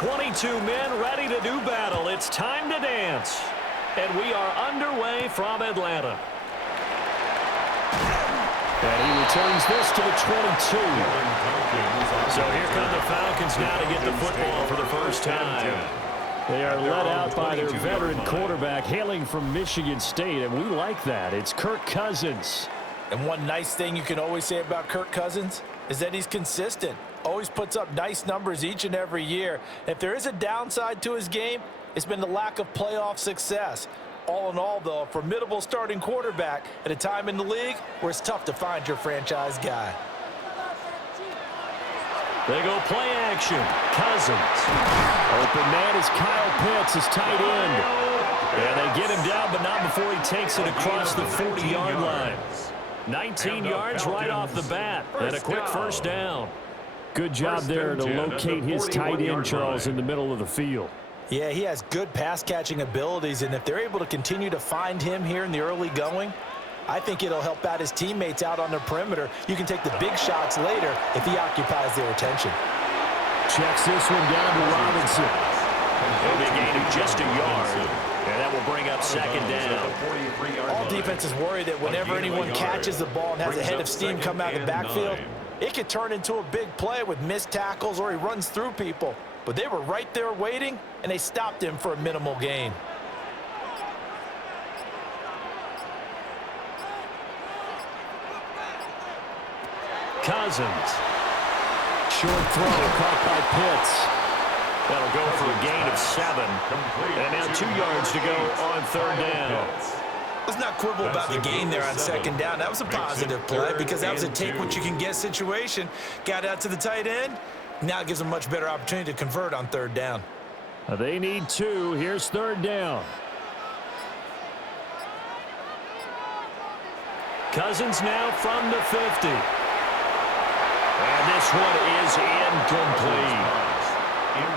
22 men ready to do battle. It's time to dance. And we are underway from Atlanta. And he returns this to the 22. So here come the Falcons now to get the football for the first time. They are led out by their veteran quarterback hailing from Michigan State, and we like that. It's Kirk Cousins. And one nice thing you can always say about Kirk Cousins is that he's consistent. Always puts up nice numbers each and every year. If there is a downside to his game, it's been the lack of playoff success. All in all, though, a formidable starting quarterback at a time in the league where it's tough to find your franchise guy. They go play action. Cousins. Open man is Kyle Pitts, his tight end. And they get him down, but not before he takes it across the 40-yard line. 19 yards right off the bat, and a quick first down. Good job there to locate his tight end, Charles, in the middle of the field. Yeah, he has good pass-catching abilities, and if they're able to continue to find him here in the early going, I think it'll help out his teammates out on the perimeter. You can take the big shots later if he occupies their attention. Checks this one down to Robinson. It'll be a gain of just a yard, and that will bring up second down. All defenses worry that whenever anyone catches the ball and has a head of steam come out of the backfield, it could turn into a big play with missed tackles or he runs through people. But they were right there waiting, and they stopped him for a minimal gain. Cousins. Short throw caught by Pitts. That'll go for a gain of 7. And now 2 yards to go on third down. Let's not quibble about the gain there on second down. That was a positive play because that was a take-what-you-can-get situation. Got out to the tight end. Now it gives them a much better opportunity to convert on third down. They need 2. Here's third down. Cousins now from the 50. And this one is incomplete.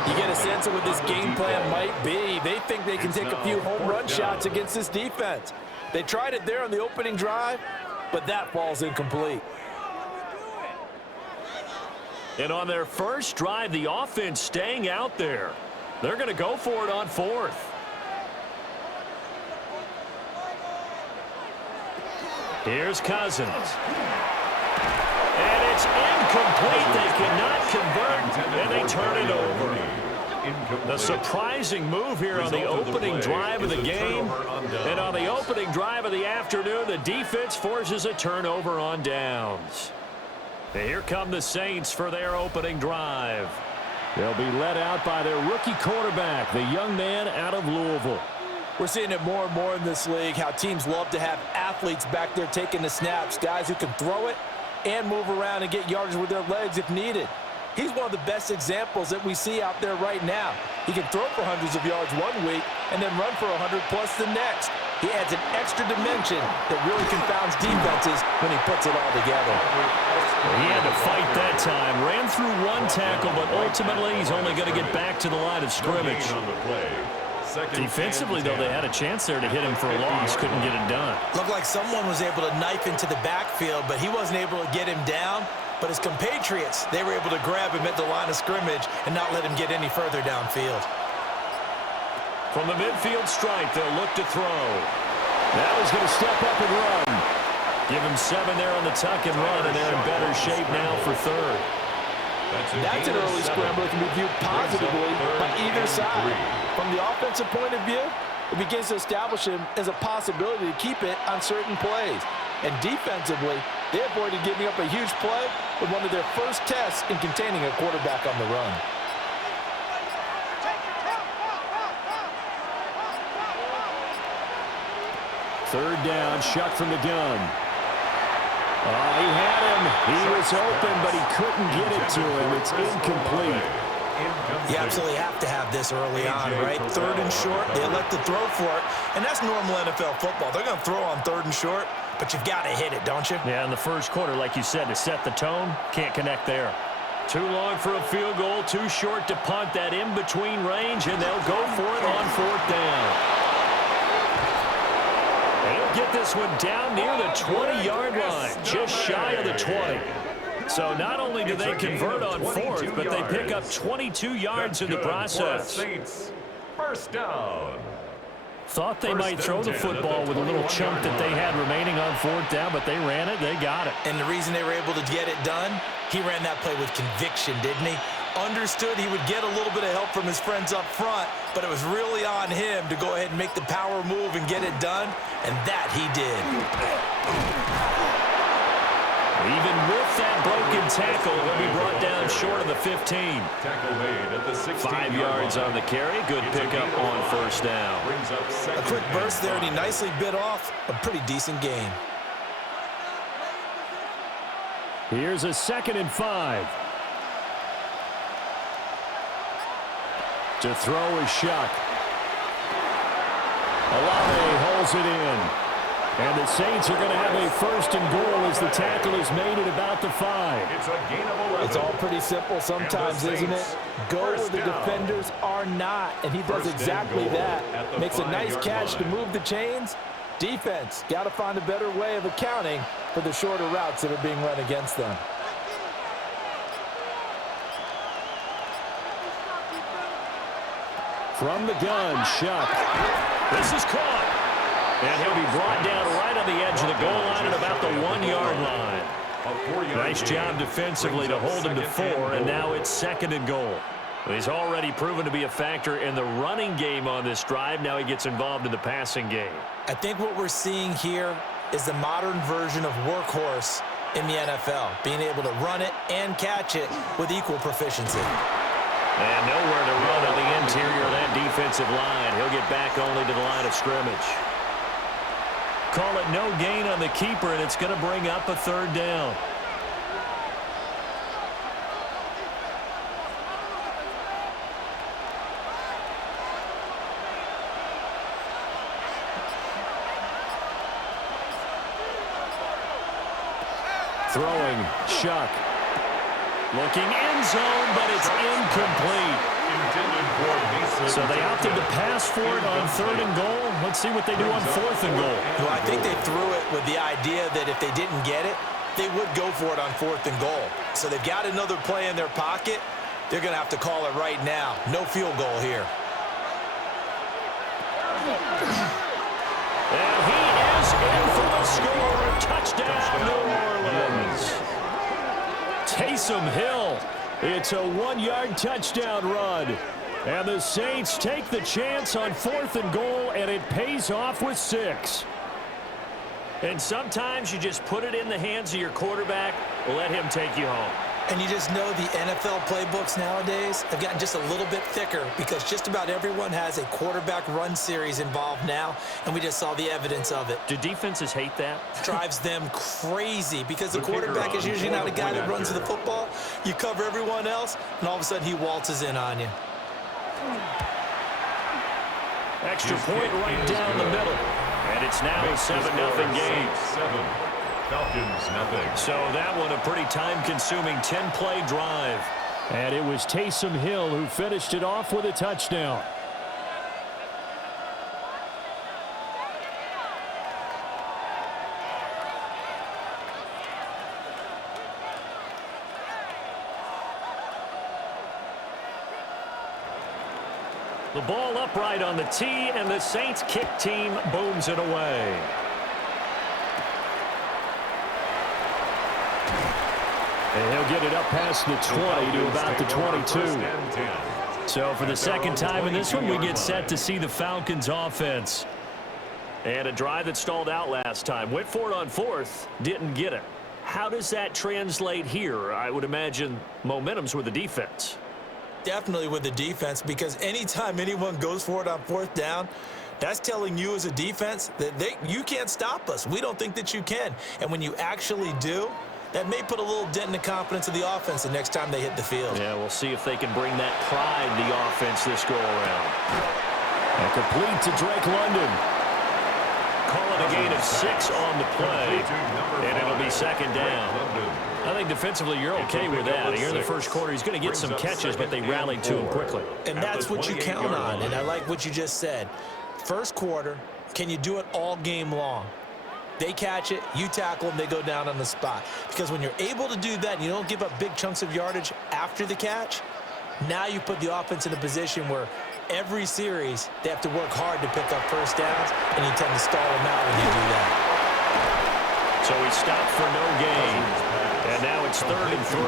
You get a sense of what this game plan might be. They think they can take a few home run shots against this defense. They tried it there on the opening drive, but that falls incomplete. And on their first drive, the offense staying out there. They're going to go for it on 4th. Here's Cousins. And it's incomplete. They cannot convert, and they turn it over. The surprising move here on the opening drive of the game. And on the opening drive of the afternoon, the defense forces a turnover on downs. Here come the Saints for their opening drive. They'll be led out by their rookie quarterback, the young man out of Louisville. We're seeing it more and more in this league, how teams love to have athletes back there taking the snaps, guys who can throw it and move around and get yardage with their legs if needed. He's one of the best examples that we see out there right now. He can throw for hundreds of yards one week and then run for 100+ the next. He adds an extra dimension that really confounds defenses when he puts it all together. He had to fight that time. Ran through one tackle, but ultimately he's only going to get back to the line of scrimmage. Defensively, though, they had a chance there to hit him for a loss. Couldn't get it done. Looked like someone was able to knife into the backfield, but he wasn't able to get him down. But his compatriots, they were able to grab him at the line of scrimmage and not let him get any further downfield. From the midfield stripe, they'll look to throw. Now he's going to step up and run. Give him 7 there on the tuck and run, and they're in better shape now for third. That's an early scramble that can be viewed positively by either side. From the offensive point of view, it begins to establish him as a possibility to keep it on certain plays. And defensively, they avoided giving up a huge play with one of their first tests in containing a quarterback on the run. Third down, shot from the gun. Oh, he had him. He was open, but he couldn't get it to him. It's incomplete. You absolutely have to have this early on, right? Third and short, they elect to throw for it, and that's normal NFL football. They're going to throw on third and short, but you've got to hit it, don't you? Yeah, in the first quarter, like you said, to set the tone, can't connect there. Too long for a field goal, too short to punt that in-between range, and they'll go for it on 4th down. And he'll get this one down near the 20-yard line, just shy of the 20. So not only do they convert on fourth, but they pick up 22 yards in the process. First down. Thought they might throw the football with a little chunk that they had remaining on fourth down, but they ran it, they got it. And the reason they were able to get it done, he ran that play with conviction, didn't he? Understood he would get a little bit of help from his friends up front, but it was really on him to go ahead and make the power move and get it done, and that he did. Even with that broken tackle, he'll be brought down short of the 15. Tackle made at the 16. 5 yards on the carry. Good pickup on first down. A quick burst there, and he nicely bit off a pretty decent gain. Here's a 2nd and 5. To throw is Shuck. Olave holds it in. And the Saints are going to have a 1st and goal as the tackle is made at about the 5. It's a gain of 11. It's all pretty simple sometimes, isn't it? Go where the defenders are not, and he does exactly that. Makes a nice catch to move the chains. Defense, got to find a better way of accounting for the shorter routes that are being run against them. From the gun, Shuck. This is caught. And he'll be brought down right on the edge of the goal line at about the 1-yard line. Nice job defensively to hold him to 4, and now it's 2nd and goal. He's already proven to be a factor in the running game on this drive. Now he gets involved in the passing game. I think what we're seeing here is the modern version of workhorse in the NFL, being able to run it and catch it with equal proficiency. And nowhere to run on the interior of that defensive line. He'll get back only to the line of scrimmage. Call it no gain on the keeper, and it's going to bring up a 3rd down. Throwing, Shuck. Looking end zone, but it's incomplete. So they opted to pass for it on 3rd and goal. Let's see what they do on 4th and goal. Well, I think they threw it with the idea that if they didn't get it, they would go for it on 4th and goal. So they've got another play in their pocket. They're going to have to call it right now. No field goal here. And he is in for the score. Touchdown, New Orleans. Taysom Hill. It's a 1-yard touchdown run. And the Saints take the chance on 4th and goal, and it pays off with 6. And sometimes you just put it in the hands of your quarterback, let him take you home. And you just know the NFL playbooks nowadays have gotten just a little bit thicker because just about everyone has a quarterback run series involved now, and we just saw the evidence of it. Do defenses hate that? Drives them crazy because the quarterback is usually not a guy that runs the football. You cover everyone else, and all of a sudden he waltzes in on you. Extra point right down the middle. And it's now a 7-0 game. Falcons, nothing. So that one a pretty time-consuming 10-play drive. And it was Taysom Hill who finished it off with a touchdown. The ball upright on the tee, and the Saints kick team booms it away. And he'll get it up past the 20 to about the 22. So for the 2nd time in this one, we get set to see the Falcons offense. And a drive that stalled out last time. Went for it on 4th, didn't get it. How does that translate here? I would imagine momentum's with the defense. Definitely with the defense, because anytime anyone goes for it on 4th down, that's telling you as a defense that you can't stop us. We don't think that you can. And when you actually do, that may put a little dent in the confidence of the offense the next time they hit the field. Yeah, we'll see if they can bring that pride to the offense this go-around. And complete to Drake London. Call it a gain of 6 on the play, and it'll be 2nd down. I think defensively you're okay with that. Here in the first quarter, he's going to get some catches, but they rallied to him quickly. And that's what you count on, and I like what you just said. First quarter, can you do it all game long? They catch it, you tackle them, they go down on the spot. Because when you're able to do that and you don't give up big chunks of yardage after the catch, now you put the offense in a position where every series they have to work hard to pick up first downs, and you tend to stall them out when you do that. So he stopped for no gain. And now it's 3rd and 3.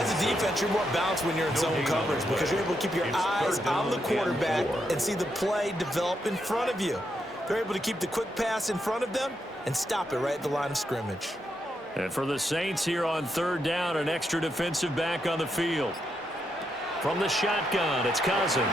As a defense, you're more balanced when you're in zone coverage because you're able to keep your eyes on the quarterback and see the play develop in front of you. They're able to keep the quick pass in front of them and stop it right at the line of scrimmage. And for the Saints here on 3rd down, an extra defensive back on the field. From the shotgun, it's Cousins.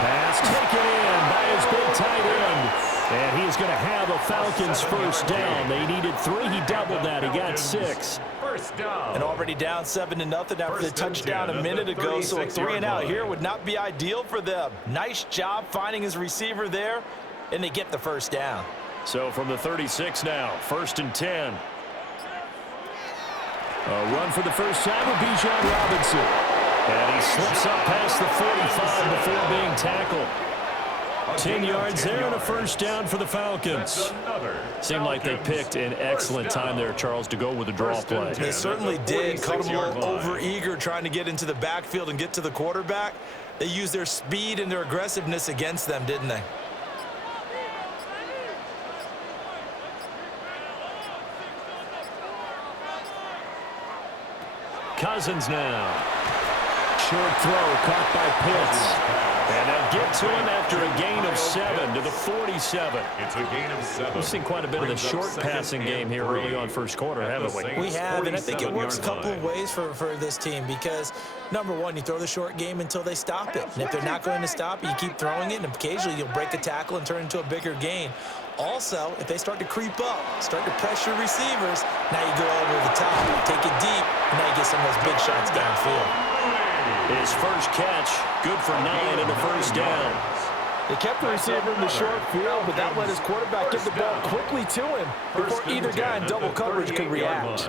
Pass taken in by his big tight end. And he's going to have a Falcons first down. They needed 3. He doubled that. He got 6. First down. And already down 7-0 after the touchdown a minute ago, so a 3-and-out here would not be ideal for them. Nice job finding his receiver there, and they get the first down. So from the 36 now, 1st and 10. A run for the first time with Bijan Robinson. And he slips up past the 45 before being tackled. 10 yards there and a first down for the Falcons. Seemed like they picked an excellent time there, Charles, to go with a draw play. They certainly did. Caught them a little over-eager trying to get into the backfield and get to the quarterback. They used their speed and their aggressiveness against them, didn't they? Cousins now. Short throw caught by Pitts. And they'll get to him after a gain of 7 to the 47. It's a gain of 7. We've seen quite a bit of the short passing game here early on first quarter, haven't we? We have, and I think it works a couple of ways for this team because, number one, you throw the short game until they stop it. And if they're not going to stop it, you keep throwing it, and occasionally you'll break a tackle and turn it into a bigger gain. Also, if they start to creep up, start to pressure receivers, now you go over the top, take it deep, and now you get some of those big shots downfield. His first catch, good for 9 and a first down. They kept the receiver in the short field, but that let his quarterback get the ball quickly to him before either guy in double coverage could react.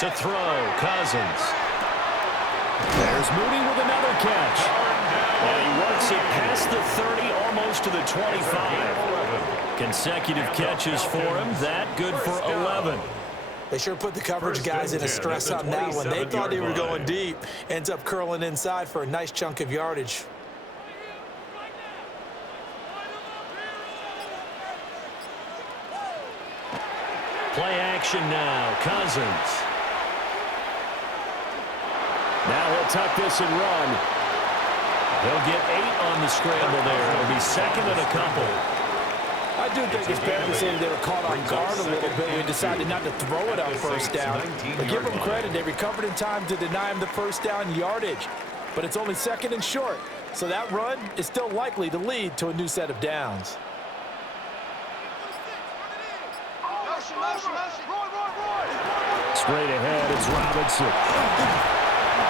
To throw, Cousins. There's Mooney with another catch. And he works it past the 30, almost to the 25. Consecutive catches for him. That good for 11. They sure put the coverage guys in a stress on that one. They thought they were going deep. Ends up curling inside for a nice chunk of yardage. Play action now. Cousins. Now he'll tuck this and run. He'll get 8 on the scramble there. It'll be 2nd and a couple. I do think it's fair to say that they were caught on guard a little bit when they decided not to throw it on first down. But give them credit. They recovered in time to deny him the first down yardage. But it's only 2nd and short. So that run is still likely to lead to a new set of downs. Straight ahead, it's Robinson.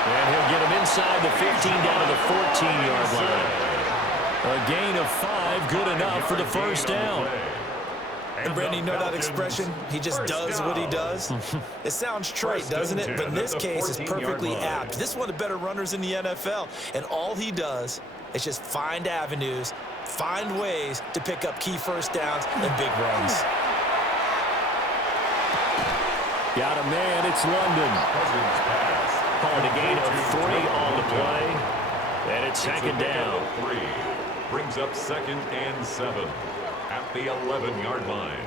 And he'll get him inside the 15 down to the 14-yard line. A gain of 5, good enough for the first down. And Brandon, you know that expression? He just does what he does. It sounds trite, doesn't it? But in this case, it's perfectly apt. This is one of the better runners in the NFL. And all he does is just find avenues, find ways to pick up key first downs and big runs. Got a man, it's London. Calling a gain of 3 on the play. And it's 2nd down. 3 brings up 2nd and 7 at the 11-yard line.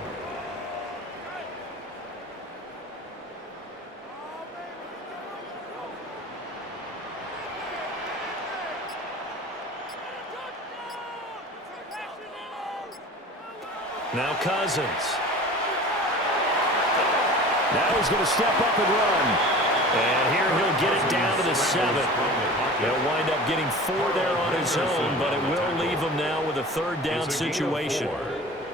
Now Cousins. Now he's going to step up and run. And here he'll get it down to the 7. He'll wind up getting 4 there on his own, but it will leave him now with a 3rd down situation.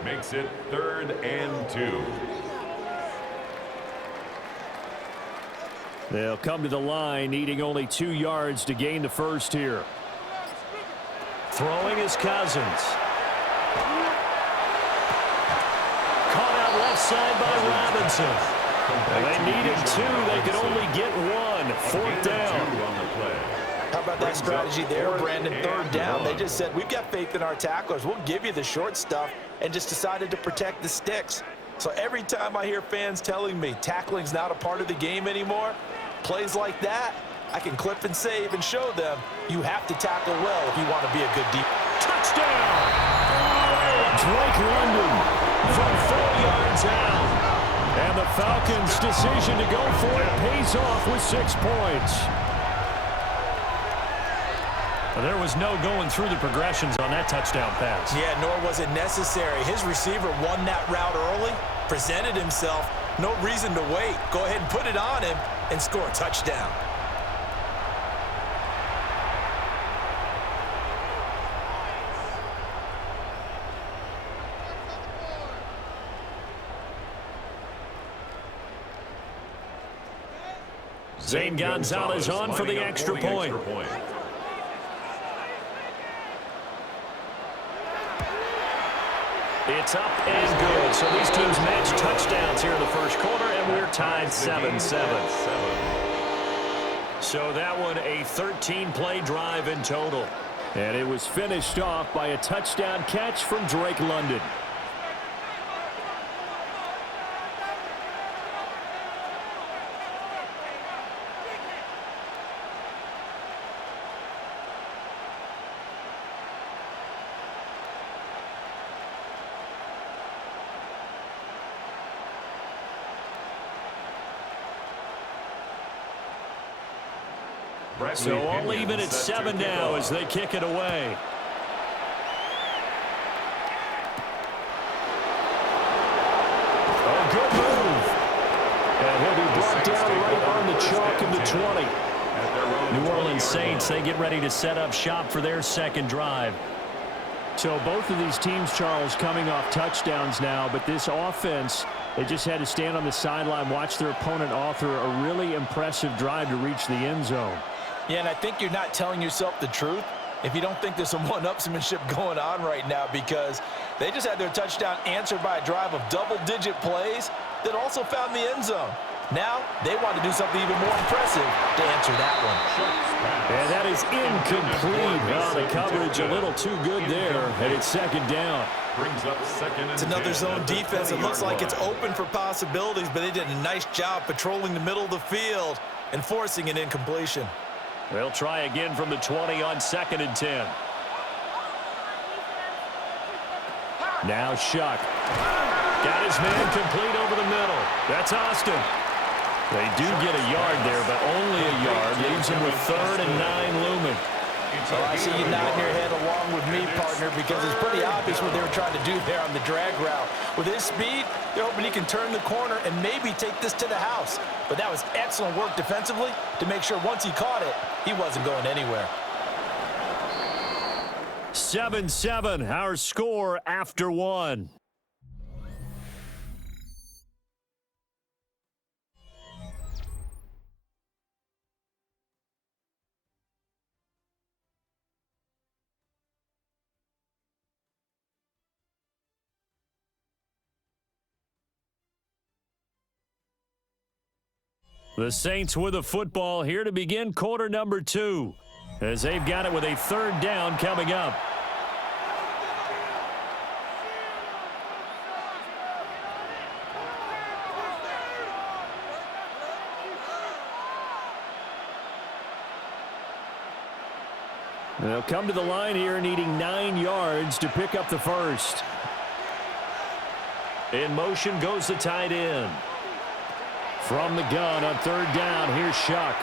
Makes it 3rd and 2. They'll come to the line, needing only 2 yards to gain the first here. Throwing is Cousins. Caught out side by Robinson. And they needed 2. They could only get 1. 4th down. How about that strategy there, Brandon? 3rd down. They just said, we've got faith in our tacklers. We'll give you the short stuff, and just decided to protect the sticks. So every time I hear fans telling me tackling's not a part of the game anymore, plays like that, I can clip and save and show them you have to tackle well if you want to be a good deep. Touchdown! Drake London from 4 yards out. And the Falcons' decision to go for it pays off with 6 points. There was no going through the progressions on that touchdown pass. Yeah, nor was it necessary. His receiver won that route early, presented himself. No reason to wait. Go ahead and put it on him and score a touchdown. Zane Gonzalez on for the extra point. It's up and good. So these teams match touchdowns here in the first quarter, and we're tied 7-7. So that one a 13-play drive in total. And it was finished off by a touchdown catch from Drake London. So all even at 7 now as they kick it away. A good move. And he'll be brought down right on the chalk in the 20. New Orleans Saints, they get ready to set up shop for their second drive. So both of these teams, Charles, coming off touchdowns now, but this offense, they just had to stand on the sideline, watch their opponent author a really impressive drive to reach the end zone. Yeah, and I think you're not telling yourself the truth if you don't think there's some one-upsmanship going on right now, because they just had their touchdown answered by a drive of double-digit plays that also found the end zone. Now they want to do something even more impressive to answer that one. And that is incomplete. The coverage a little too good there, and it's 2nd down. It's another zone defense. It looks like it's open for possibilities, but they did a nice job patrolling the middle of the field and forcing an incompletion. They'll try again from the 20 on 2nd and 10. Now Shuck. Got his man complete over the middle. That's Austin. They do get a yard there, but only a yard. Leaves him with 3rd and 9 looming. So I see you nodding your head along with me, partner, because it's pretty obvious what they were trying to do there on the drag route. With his speed, they're hoping he can turn the corner and maybe take this to the house. But that was excellent work defensively to make sure once he caught it, he wasn't going anywhere. 7-7, our score after 1. The Saints with the football here to begin quarter number 2, as they've got it with a 3rd down coming up. They'll come to the line here needing 9 yards to pick up the first. In motion goes the tight end. From the gun on 3rd down, here's Shuck.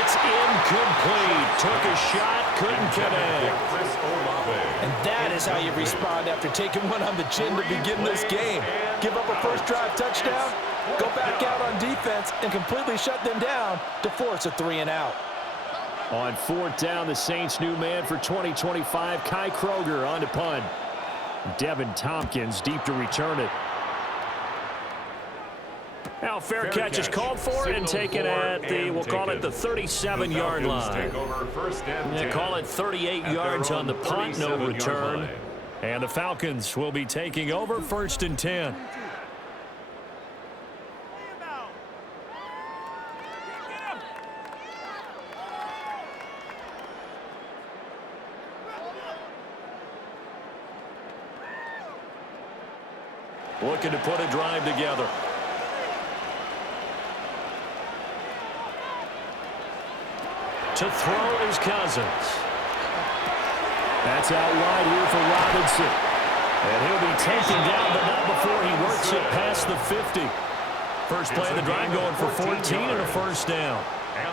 It's incomplete. Took a shot, couldn't connect. And that is how you respond after taking one on the chin to begin this game. Give up a first drive touchdown, go back out on defense, and completely shut them down to force a 3-and-out. On 4th down, the Saints' new man for 2025, Kai Kroger on to punt. Devin Tompkins deep to return it. Now fair catch is called for and taken at the, we'll call it the 37-yard line. They call it 38 yards on the punt, no return. And the Falcons will be taking over 1st and 10. Looking to put a drive together. To throw is Cousins. That's out wide here for Robinson. And he'll be taken down, but not before he works it past the 50. First play of the drive going for 14 and a first down.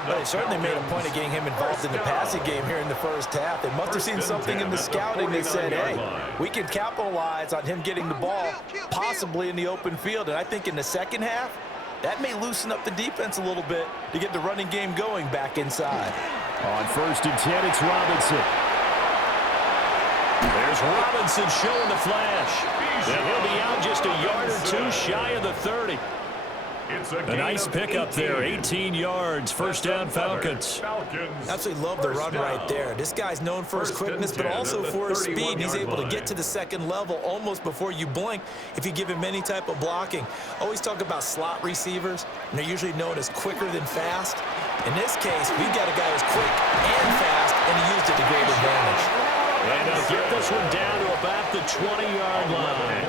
Well, they certainly made a point of getting him involved in the passing game here in the first half. They must have seen something in the scouting that said, hey, we can capitalize on him getting the ball possibly in the open field. And I think in the second half, that may loosen up the defense a little bit to get the running game going back inside. On 1st and 10, it's Robinson. There's Robinson showing the flash. And he'll be out just a yard or two shy of the 30. A nice pickup there, 18 yards, first down Falcons. Absolutely love the run right there. This guy's known for his quickness, but also for his speed. He's able to get to the second level almost before you blink if you give him any type of blocking. Always talk about slot receivers, and they're usually known as quicker than fast. In this case, we've got a guy who's quick and fast, and he used it to great advantage. And they'll get this one down to about the 20-yard line.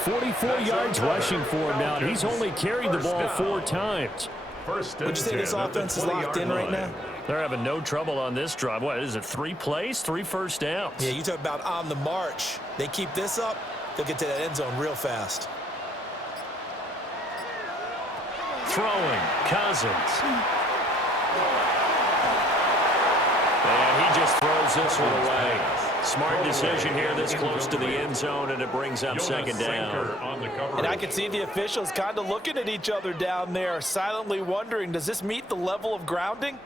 44 yards rushing for him now, and he's only carried the ball 4 times. Would you say this offense is locked in right now? They're having no trouble on this drive. What is it, 3 plays, 3 first downs? Yeah, you talk about on the march. They keep this up, they'll get to that end zone real fast. Throwing, Cousins. And he just throws this one away. Smart decision here this close to the end zone, and it brings up second down. And I can see the officials kind of looking at each other down there, silently wondering, does this meet the level of grounding?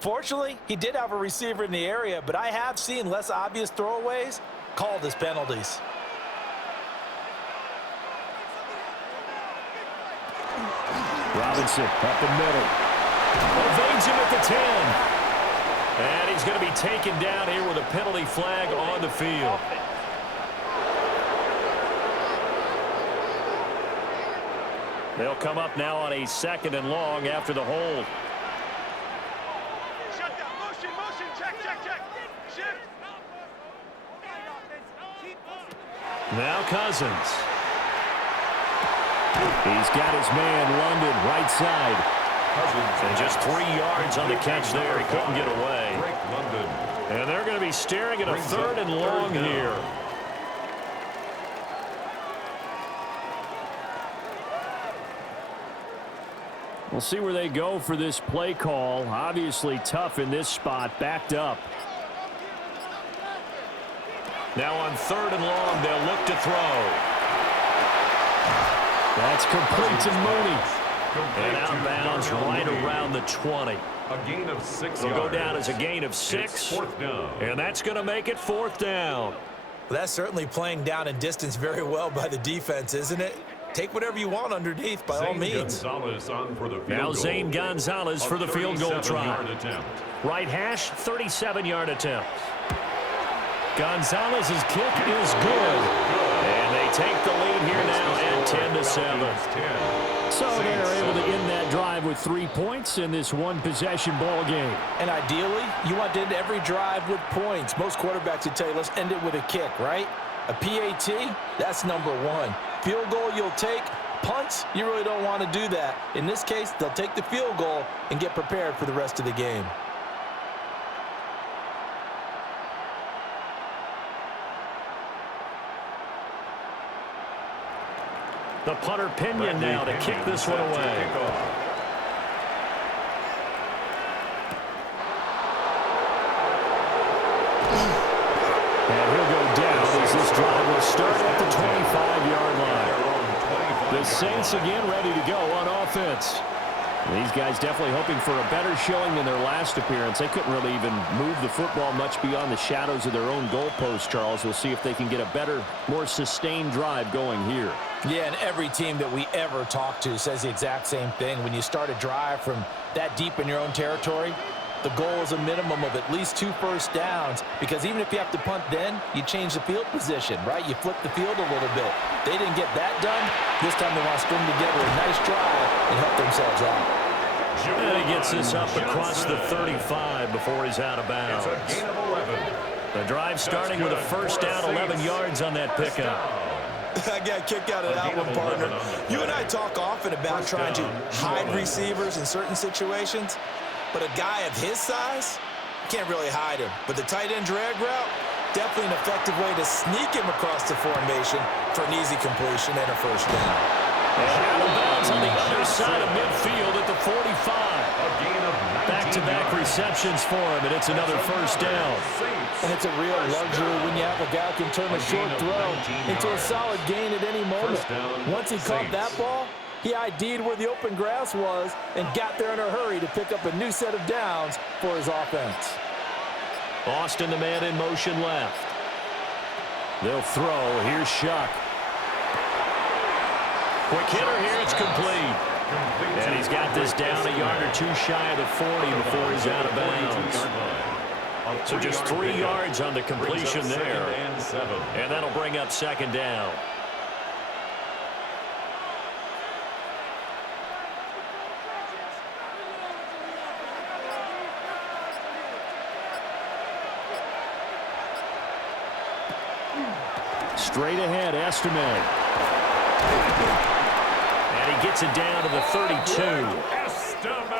Fortunately, he did have a receiver in the area, but I have seen less obvious throwaways called as penalties. Robinson up the middle. Evades him at the 10. And he's going to be taken down here with a penalty flag on the field. They'll come up now on a 2nd and long after the hold. Shutdown, motion, check. Shift. Now Cousins. He's got his man London right side. And just 3 yards on the catch there. He couldn't get away. And they're going to be staring at a 3rd and long here. We'll see where they go for this play call. Obviously tough in this spot, backed up. Now on 3rd and long, they'll look to throw. That's complete to Mooney. And out of bounds right around the 20. A gain of 6 It'll yards. go down as a gain of 6. It's 4th down. And that's going to make it 4th down. Well, that's certainly playing down in distance very well by the defense, isn't it? Take whatever you want underneath by all means. Gonzalez on for the field Now goal. Zane Gonzalez for the field goal try. Right hash, 37-yard attempt. Gonzalez's kick is good. And they take the lead here now at 10-7. So they're able to end that drive with 3 points in this one-possession ball game. And ideally, you want to end every drive with points. Most quarterbacks would tell you, let's end it with a kick, right? A PAT, that's number 1. Field goal you'll take. Punts, you really don't want to do that. In this case, they'll take the field goal and get prepared for the rest of the game. The punter Pinion now to kick this one away. And he'll go down as this drive will start at the 25-yard line. The Saints again ready to go on offense. These guys definitely hoping for a better showing than their last appearance. They couldn't really even move the football much beyond the shadows of their own goalpost, Charles. We'll see if they can get a better, more sustained drive going here. Yeah, and every team that we ever talk to says the exact same thing. When you start a drive from that deep in your own territory, The goal is a minimum of at least 2 first downs, because even if you have to punt then, you change the field position, right? You flip the field a little bit. They didn't get that done. This time they want to string together a nice drive and help themselves out. And he gets this up across the 35 before he's out of bounds. It's a gain of 11. The drive starting with a first down, 11 yards on that pickup. I got a kick out of that one, partner. You and I talk often about trying to hide receivers in certain situations, but a guy of his size, can't really hide him. But the tight end drag route, definitely an effective way to sneak him across the formation for an easy completion and a first down. And out of bounds on the other side of midfield at the 45. Back-to-back receptions for him, and it's another first down. And it's a real luxury when you have a guy who can turn a short throw into a solid gain at any moment. Once he caught that ball, he ID'd where the open grass was and got there in a hurry to pick up a new set of downs for his offense. Austin, the man in motion left. They'll throw. Here's Shuck. Quick hitter here. It's complete. And he's got this down a yard or two shy of the 40 before he's out of bounds. So just 3 yards on the completion there. And that'll bring up second down. Straight ahead, Estime. And he gets it down to the 32.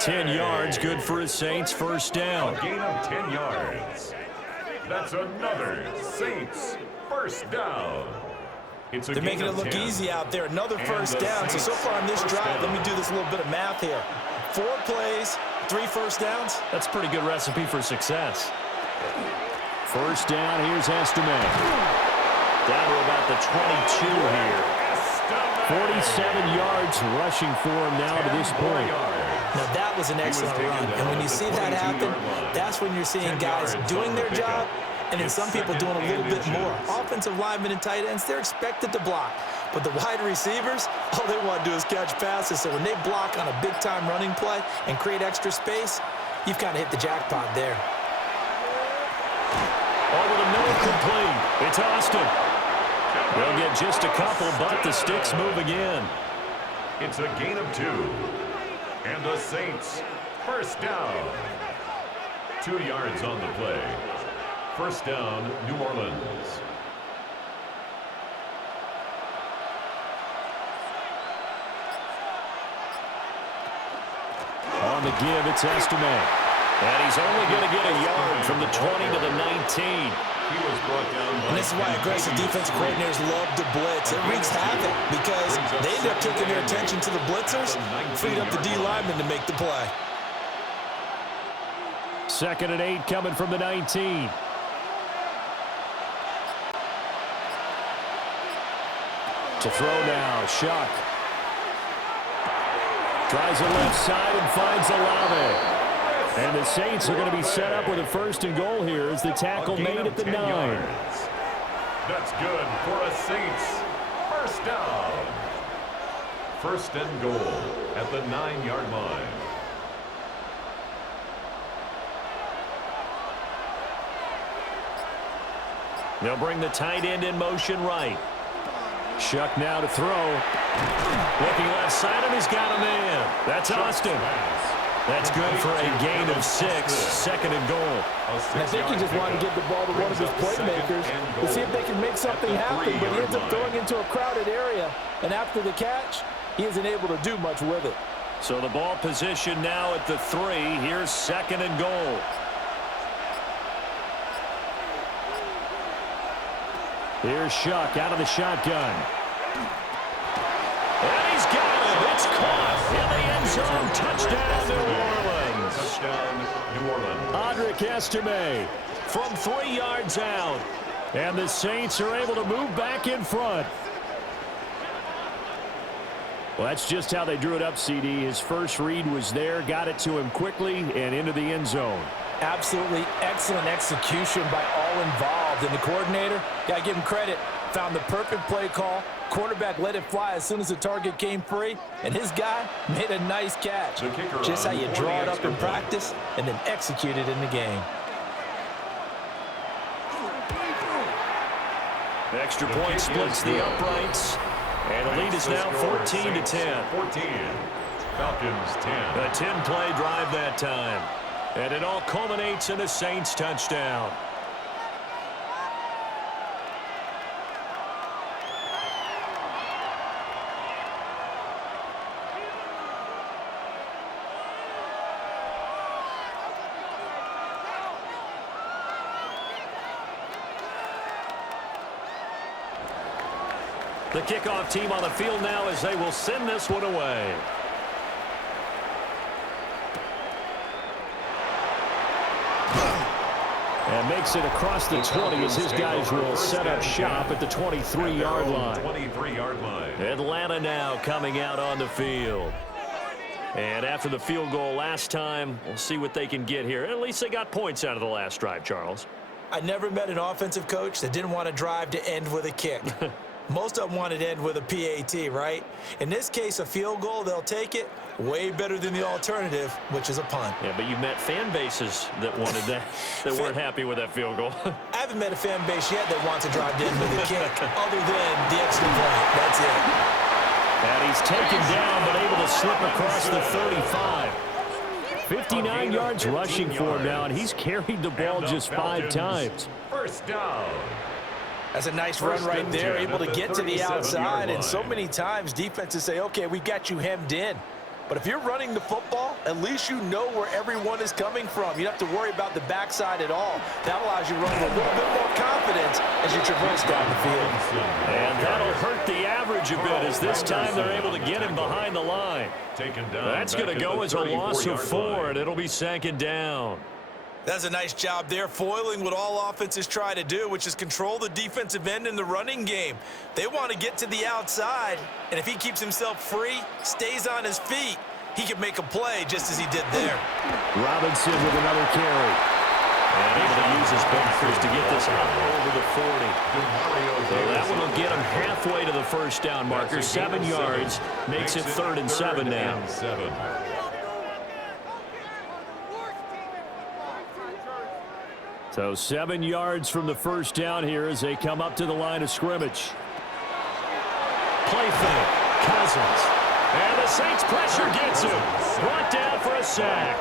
10 yards, good for his Saints, first down. A gain of 10 yards. That's another Saints first down. They're making it look easy out there. Another first down. So far on this drive, let me do this little bit of math here. 4 plays, 3 first downs. That's a pretty good recipe for success. First down, here's Estime. Down to about the 22 here. 47 yards rushing for him now to this point. Now that was an excellent run. And when you see that happen, that's when you're seeing guys doing their job and then some people doing a little bit more. Offensive linemen and tight ends, they're expected to block. But the wide receivers, all they want to do is catch passes. So when they block on a big-time running play and create extra space, you've kind of hit the jackpot there. Over the middle, complete. It's Austin. They'll get just a couple, but the sticks move again. It's a gain of 2. And the Saints, first down. 2 yards on the play. First down, New Orleans. On the give, it's Estime. And he's only going to get a yard from the 20 to the 19. He was brought down by, and this is why aggressive defensive coordinators love to blitz. It wreaks havoc because they end up taking their attention to the blitzers, freed up the D lineman to make the play. 2nd and 8 coming from the 19. To throw now, Shuck. Tries the left side and finds Olave. And the Saints are going to be set up with a 1st and goal here as the tackle made at the 9. Yards. That's good for a Saints first down. 1st and goal at the 9-yard line. They'll bring the tight end in motion right. Shuck now to throw. Looking left side, and he's got a man. That's Austin. That's good for a gain of 6, 2nd and goal. And I think he just wanted to give the ball to one of his playmakers to see if they can make something happen, but he ends up throwing into a crowded area. And after the catch, he isn't able to do much with it. So the ball position now at the 3. Here's 2nd and goal. Here's Shuck out of the shotgun. And he's got it. It's caught in the end zone. Touchdown, New Orleans. Touchdown, New Orleans. Audric Estime from 3 yards out. And the Saints are able to move back in front. Well, that's just how they drew it up, CD. His first read was there, got it to him quickly, and into the end zone. Absolutely excellent execution by all involved. And the coordinator, got to give him credit Found the perfect play call. Quarterback let it fly as soon as the target came free, and his guy made a nice catch. Just how you draw it up in practice and then execute it in the game. Extra point splits the uprights, and the lead is now 14-10. 14. Falcons 10. A 10-play drive that time, and it all culminates in a Saints touchdown. The kickoff team on the field now as they will send this one away. And makes it across the 20 as his guys will set up shop at the 23-yard line. 23-yard line. Atlanta now coming out on the field. And after the field goal last time, we'll see what they can get here. At least they got points out of the last drive, Charles. I never met an offensive coach that didn't want to drive to end with a kick. Most of them wanted to end with a PAT, right? In this case, a field goal, they'll take it. Way better than the alternative, which is a punt. Yeah, but you've met fan bases that wanted that, that weren't happy with that field goal. I haven't met a fan base yet that wants to drive to end with a kick, other than the extra point. That's it. And he's taken down, but able to slip across the 35. 59 yards rushing for him now, and he's carried the ball just 5 times. First down. That's a nice run right there, able to get to the outside. And so many times defenses say, okay, we got you hemmed in. But if you're running the football, at least you know where everyone is coming from. You don't have to worry about the backside at all. That allows you to run with a little bit more confidence as you traverse down the field. And that'll hurt the average a bit as this time they're able to get him behind the line. That's going to go as a loss of 4, and it'll be 2nd down. That's a nice job there, foiling what all offenses try to do, which is control the defensive end in the running game. They want to get to the outside, and if he keeps himself free, stays on his feet, he can make a play just as he did there. Robinson with another carry. And able to use his bumpers to get this out over the 40. So that one will get him halfway to the first down marker. 7 yards makes it 3rd and 7 now. So 7 yards from the first down here as they come up to the line of scrimmage. Play fake. Cousins. And the Saints pressure gets him. Brought down for a sack.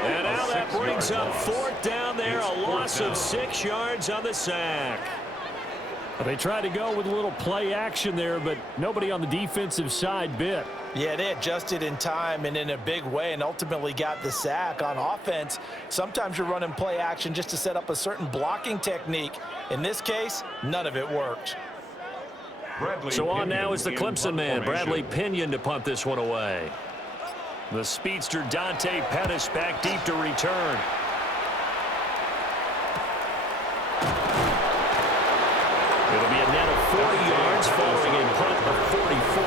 And now that brings up 4th down there. A loss of 6 yards on the sack. They tried to go with a little play action there, but nobody on the defensive side bit. Yeah, they adjusted in time and in a big way and ultimately got the sack. On offense, sometimes you're running play action just to set up a certain blocking technique. In this case, none of it worked. So on now is the Clemson man, Bradley Pinion, to punt this one away. The speedster Dante Pettis back deep to return. It'll be a net of 40 yards following a punt of 44.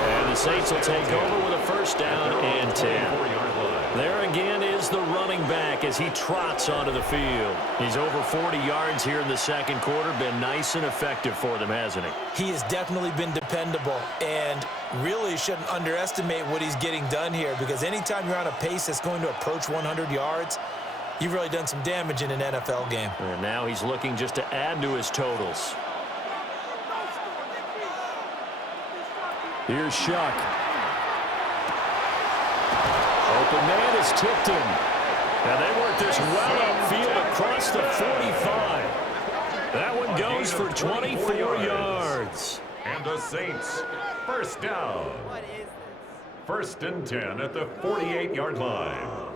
And the Saints will take over with a first down and 10. There again is the running back as he trots onto the field. He's over 40 yards here in the second quarter. Been nice and effective for them, hasn't he? He has definitely been dependable, and really shouldn't underestimate what he's getting done here, because anytime you're on a pace that's going to approach 100 yards, you've really done some damage in an NFL game. And now he's looking just to add to his totals. Here's Shuck. Open man is tipped in. And they work this well upfield across the 45. That one goes for 24 yards. And the Saints, first down. 1st and 10 at the 48-yard line.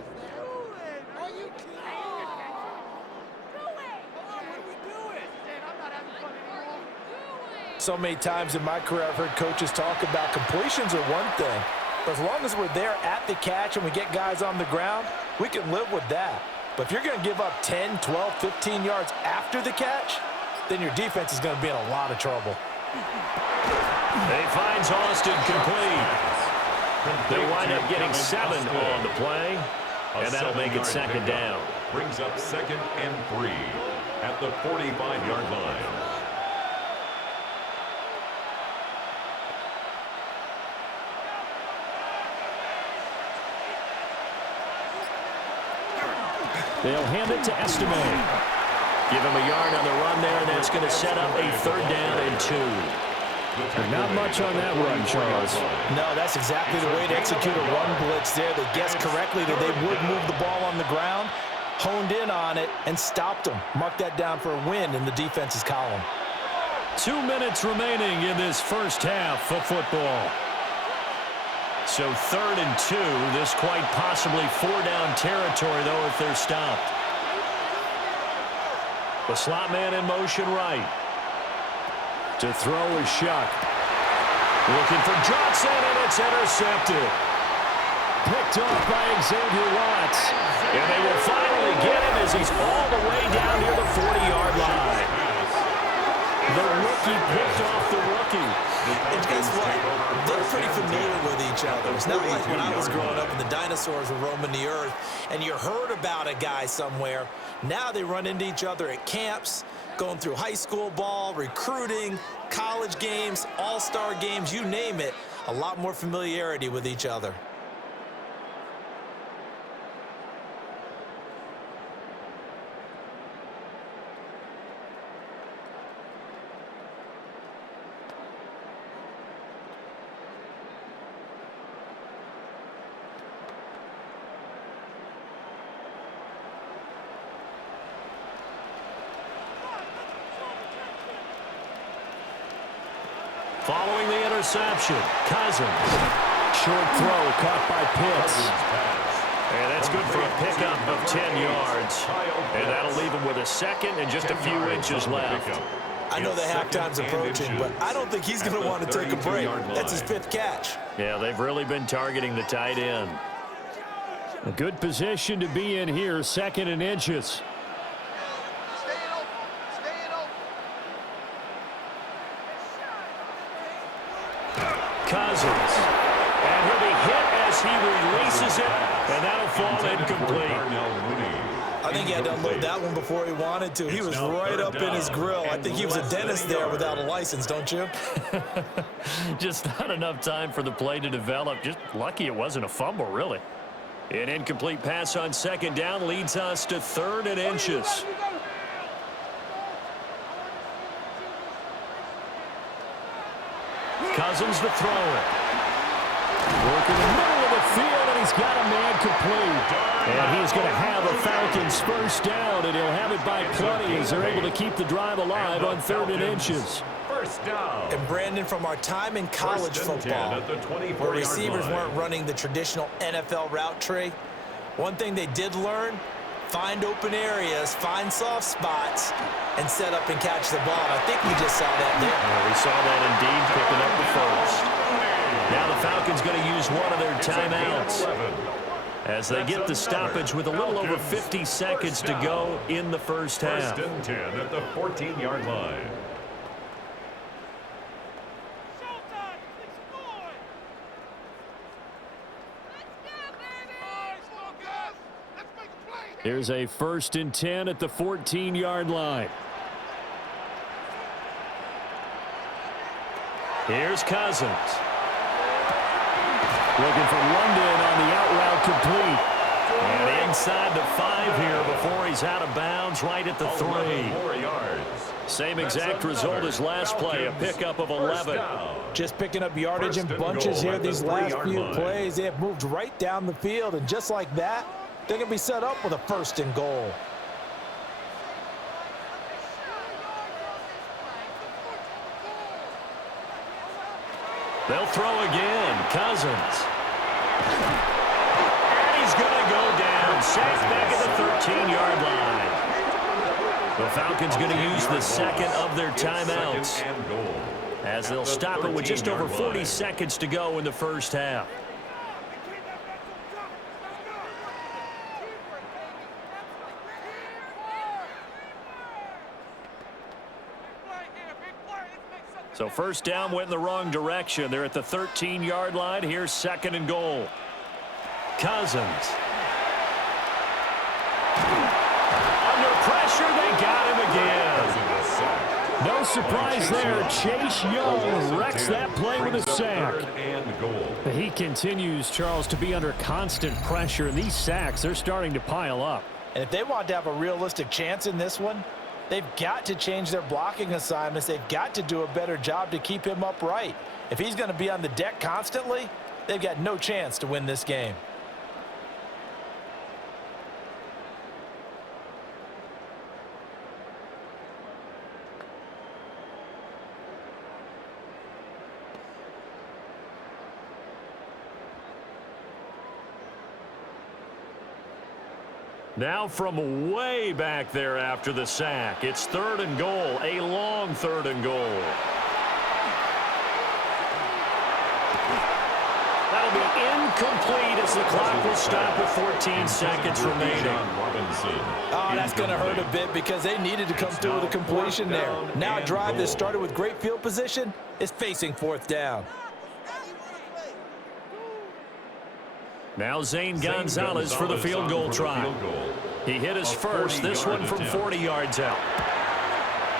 So many times in my career I've heard coaches talk about completions are one thing, but as long as we're there at the catch and we get guys on the ground, we can live with that. But if you're going to give up 10, 12, 15 yards after the catch, then your defense is going to be in a lot of trouble. They finds Austin complete. They wind up getting 7 on the play, and that'll make it 2nd down. Brings up 2nd and 3 at the 45-yard line. They'll hand it to Estimate. Give him a yard on the run there, and that's going to set up a 3rd down and 2. Not much on that run, Charles. No, that's exactly the way to execute a run blitz there. They guessed correctly that they would move the ball on the ground, honed in on it, and stopped them. Mark that down for a win in the defense's column. 2 minutes remaining in this first half of football. So 3rd and 2. This quite possibly 4-down territory, though, if they're stopped. The slot man in motion right. To throw is Shuck. Looking for Johnson, and it's intercepted. Picked off by Xavier Watts. And they will finally get him as he's all the way down near the 40-yard line. The rookie picked off the rookie. And guess what? They're pretty familiar with each other. It's not like when I was growing up and the dinosaurs were roaming the earth and you heard about a guy somewhere. Now they run into each other at camps, going through high school ball, recruiting, college games, all-star games, you name it. A lot more familiarity with each other. Following the interception, Cousins. Short throw caught by Pitts. And that's good for a pickup of 10 yards. And that'll leave him with a 2nd and just a few inches left. I know the halftime's approaching, but I don't think he's going to want to take a break. That's his 5th catch. Yeah, they've really been targeting the tight end. A good position to be in here, 2nd and inches. Cousins. And he'll be hit as he releases it, and that'll fall incomplete. I think he had to unload that one before he wanted to. He was right up in his grill. I think he was a dentist there without a license, don't you? Just not enough time for the play to develop. Just lucky it wasn't a fumble, really. An incomplete pass on 2nd down leads us to 3rd and inches. Cousins to throw it. Work in the middle of the field, and he's got a man complete. And he's going to have a Falcons 1st down, and he'll have it by plenty as they're able to keep the drive alive on 3rd and inches. 1st down. And Brandon, from our time in college football, where receivers weren't running the traditional NFL route tree, one thing they did learn, find open areas, find soft spots, and set up and catch the ball. I think we just saw that there. Yeah, we saw that indeed, picking up the 1st. Now the Falcons going to use one of their timeouts as they get the stoppage with a little over 50 seconds to go in the first half. 1st and 10 at the 14-yard line. Here's a 1st and 10 at the 14-yard line. Here's Cousins. Looking for London on the out route complete. And inside the 5 here before he's out of bounds, right at the 3. 4 yards. Same exact result as last play, a pickup of 11. Just picking up yardage in bunches here these last few plays. They have moved right down the field, and just like that, they're going to be set up with a 1st and goal. They'll throw again. Cousins. And he's going to go down. Safe back at the 13-yard line. The Falcons going to use the 2nd of their timeouts as they'll stop it with just over 40 seconds to go in the first half. So 1st down went in the wrong direction. They're at the 13-yard line. Here's 2nd and goal. Cousins. Under pressure, they got him again. No surprise there. Chase Young wrecks that play with a sack. He continues, Charles, to be under constant pressure. And these sacks, they're starting to pile up. And if they want to have a realistic chance in this one, they've got to change their blocking assignments. They've got to do a better job to keep him upright. If he's going to be on the deck constantly, they've got no chance to win this game. Now from way back there after the sack, it's 3rd and goal, a long 3rd and goal. That'll be incomplete as the clock will stop with 14 seconds remaining. Oh, that's going to hurt a bit because they needed to come through with a completion there. Now a drive that started with great field position is facing 4th down. Now Zane Gonzalez for the field goal try. He hit his first, this one from 40 yards out.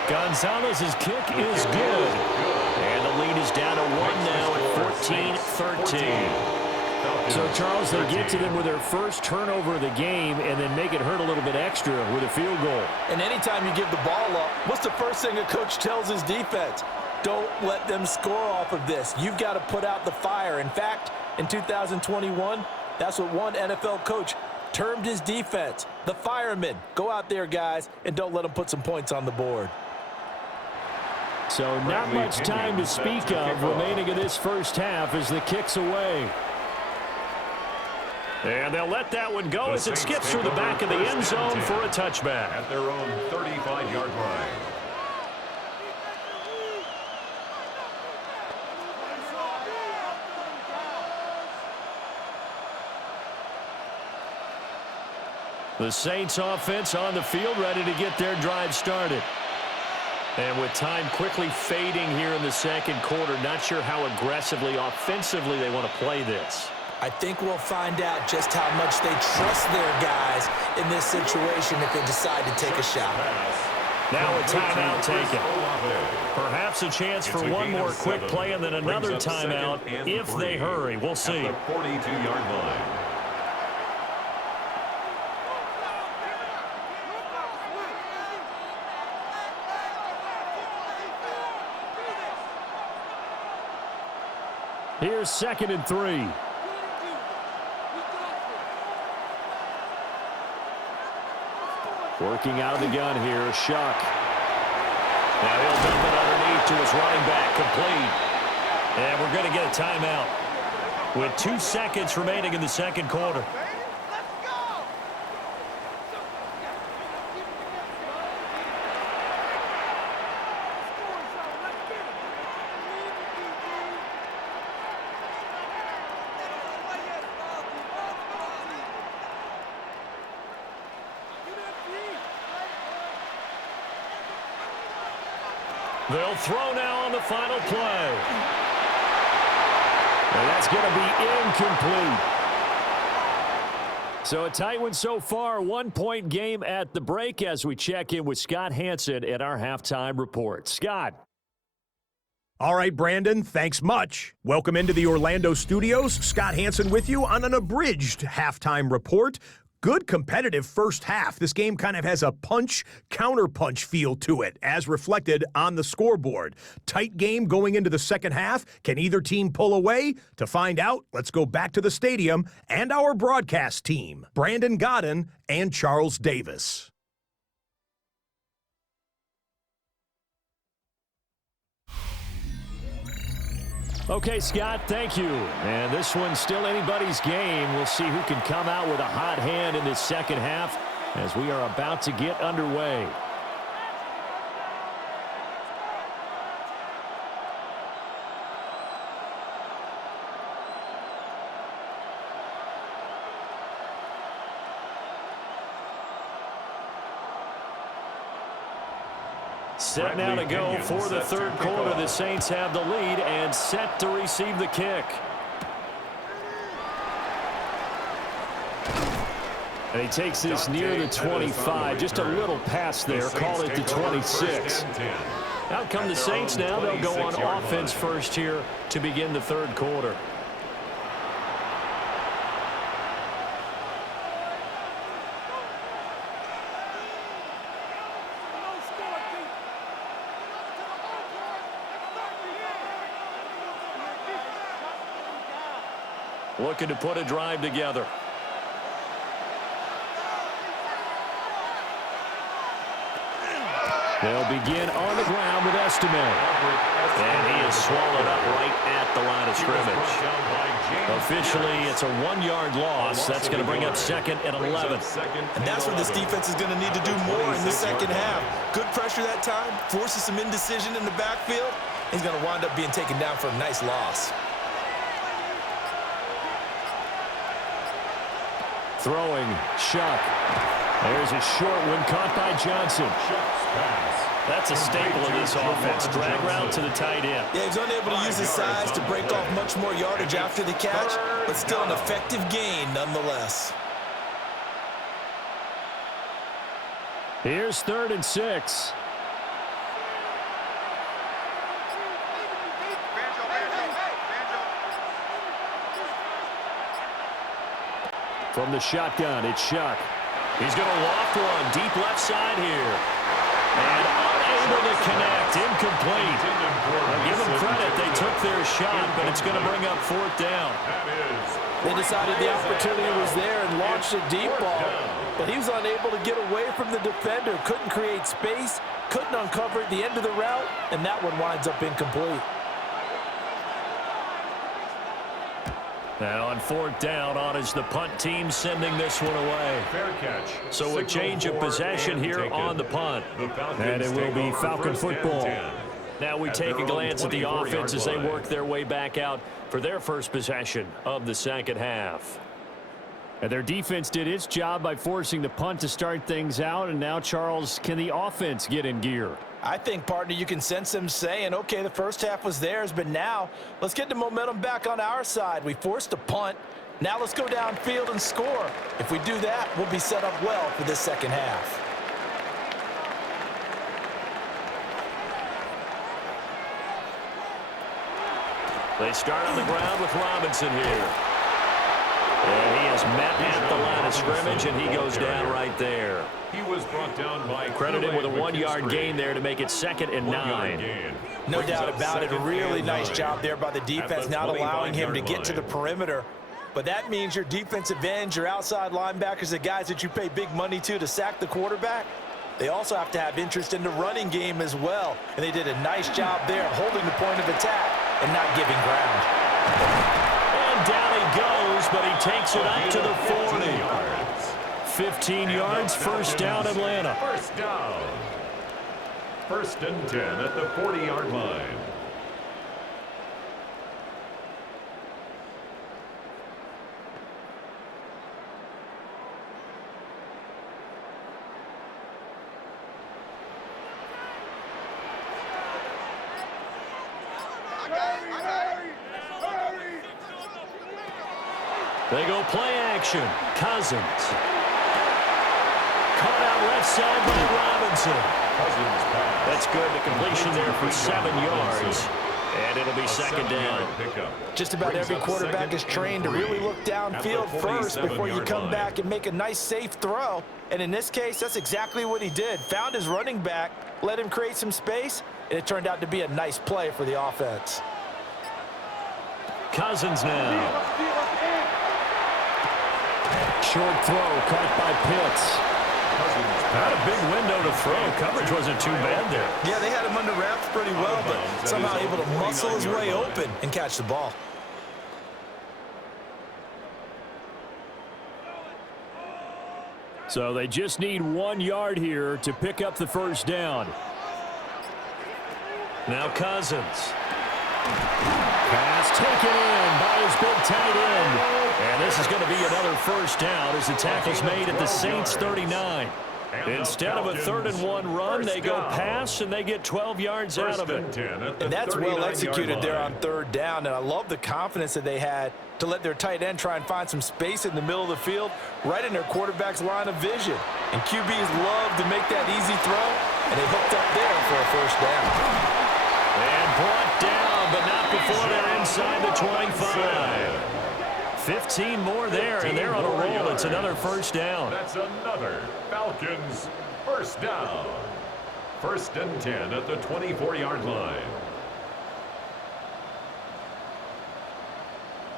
Gonzalez's kick is good. And the lead is down to 1 now at 14-13. So, Charles, they get to them with their first turnover of the game and then make it hurt a little bit extra with a field goal. And anytime you give the ball up, what's the first thing a coach tells his defense? Don't let them score off of this. You've got to put out the fire. In fact, in 2021, that's what one NFL coach termed his defense, the firemen. Go out there, guys, and don't let them put some points on the board. So not much time to speak of remaining in this first half as the kick's away. And they'll let that one go as it skips through the back of the end zone for a touchback. At their own 35-yard line. The Saints offense on the field, ready to get their drive started. And with time quickly fading here in the second quarter, not sure how aggressively, offensively they want to play this. I think we'll find out just how much they trust their guys in this situation if they decide to take a shot. Now a timeout taken. Perhaps a chance for one more quick play and then another timeout if they hurry. We'll see. 42-yard line. Here's 2nd and 3. Working out of the gun here, Shuck. Now he'll dump it underneath to his running back, complete. And we're going to get a timeout with 2 seconds remaining in the second quarter. They'll throw now on the final play. And that's going to be incomplete. So a tight one so far, 1-point game at the break as we check in with Scott Hansen at our halftime report. Scott. All right, Brandon, thanks much. Welcome into the Orlando studios. Scott Hansen with you on an abridged halftime report. Good competitive first half. This game kind of has a punch-counterpunch feel to it, as reflected on the scoreboard. Tight game going into the second half. Can either team pull away? To find out, let's go back to the stadium and our broadcast team, Brandon Godden and Charles Davis. Okay, Scott, thank you. And this one's still anybody's game. We'll see who can come out with a hot hand in this second half as we are about to get underway. Set now to go for the third quarter. The Saints have the lead and set to receive the kick. And he takes this near the 25. Just a little pass there. Call it the 26. Out come the Saints now. They'll go on offense first here to begin the third quarter. looking to put a drive together. They'll begin on the ground with Estime. And he is swallowed up right at the line of scrimmage. Officially, it's a 1-yard loss. That's going to bring up second and 11. And that's what this defense is going to need to do more in the second half. Good pressure that time, forces some indecision in the backfield. He's going to wind up being taken down for a nice loss. Throwing, Shuck. There's a short one caught by Johnson. That's a staple of this offense. Drag route to the tight end. Yeah, he's unable to use his size to break off much more yardage after the catch, but still an effective gain nonetheless. Here's 3rd and 6. From the shotgun, it's Shuck. He's going to loft one deep left side here. And unable to connect. Incomplete. I'll give them credit. They took their shot, but it's going to bring up 4th down. They decided the opportunity was there and launched a deep ball. But he was unable to get away from the defender. Couldn't create space. Couldn't uncover at the end of the route. And that one winds up incomplete. Now on 4th down, on is the punt team sending this one away. Fair catch. So a change of possession here on the punt. And it will be Falcon football. Now we take a glance at the offense as they work their way back out for their first possession of the second half. And their defense did its job by forcing the punt to start things out. And now, Charles, can the offense get in gear? I think, partner, you can sense them saying, okay, the first half was theirs, but now let's get the momentum back on our side. We forced a punt. Now let's go downfield and score. If we do that, we'll be set up well for this second half. They start on the ground with Robinson here. And he is met at the line of scrimmage, and he goes down right there. He was brought down by credited with a 1-yard gain there to make it 2nd and 9. No doubt about it. A really nice job there by the defense, not allowing him to get to the perimeter. But that means your defensive ends, your outside linebackers, the guys that you pay big money to sack the quarterback, they also have to have interest in the running game as well. And they did a nice job there of holding the point of attack and not giving ground. And down he goes, but he takes it up to the 40. 15 yards, first down, Atlanta. First down. 1st and 10 at the 40-yard line. They go play action. Cousins. Caught out left side by Robinson. That's good. The completion there for 7 yards. And it'll be 2nd down. Just about every quarterback is trained to really look downfield first before you come back and make a nice, safe throw. And in this case, that's exactly what he did. Found his running back, let him create some space, and it turned out to be a nice play for the offense. Cousins now. Short throw caught by Pitts. Not a big window to throw. Coverage wasn't too bad there. Yeah, they had him under wraps pretty well, but somehow able to muscle his way open and catch the ball. So they just need 1 yard here to pick up the first down. Now Cousins. Pass taken in by his big tight end. And this is going to be another first down as the tackle's made at the Saints 39. Instead of a 3rd and 1 run, they go pass and they get 12 yards out of it. And that's well executed there on 3rd down. And I love the confidence that they had to let their tight end try and find some space in the middle of the field, right in their quarterback's line of vision. And QBs love to make that easy throw, and they hooked up there for a first down. And brought down, but not before they're inside the 25. 15 more there, and they're on a roll. It's another first down. That's another Falcons first down. 1st and 10 at the 24-yard line.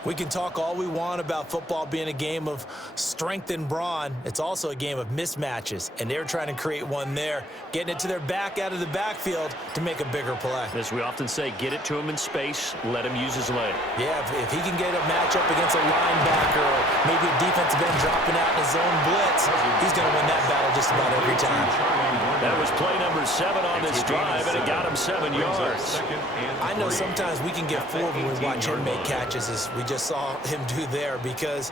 We can talk all we want about football being a game of strength and brawn. It's also a game of mismatches, and they're trying to create one there, getting it to their back out of the backfield to make a bigger play. As we often say, get it to him in space, let him use his leg. Yeah, if he can get a matchup against a linebacker or maybe a defensive end dropping out in his zone blitz, he's going to win that battle just about every time. That was play number 7 on this drive, and it got him 7 yards. I know sometimes we can get fooled when we watch him make catches, as we just saw him do there, because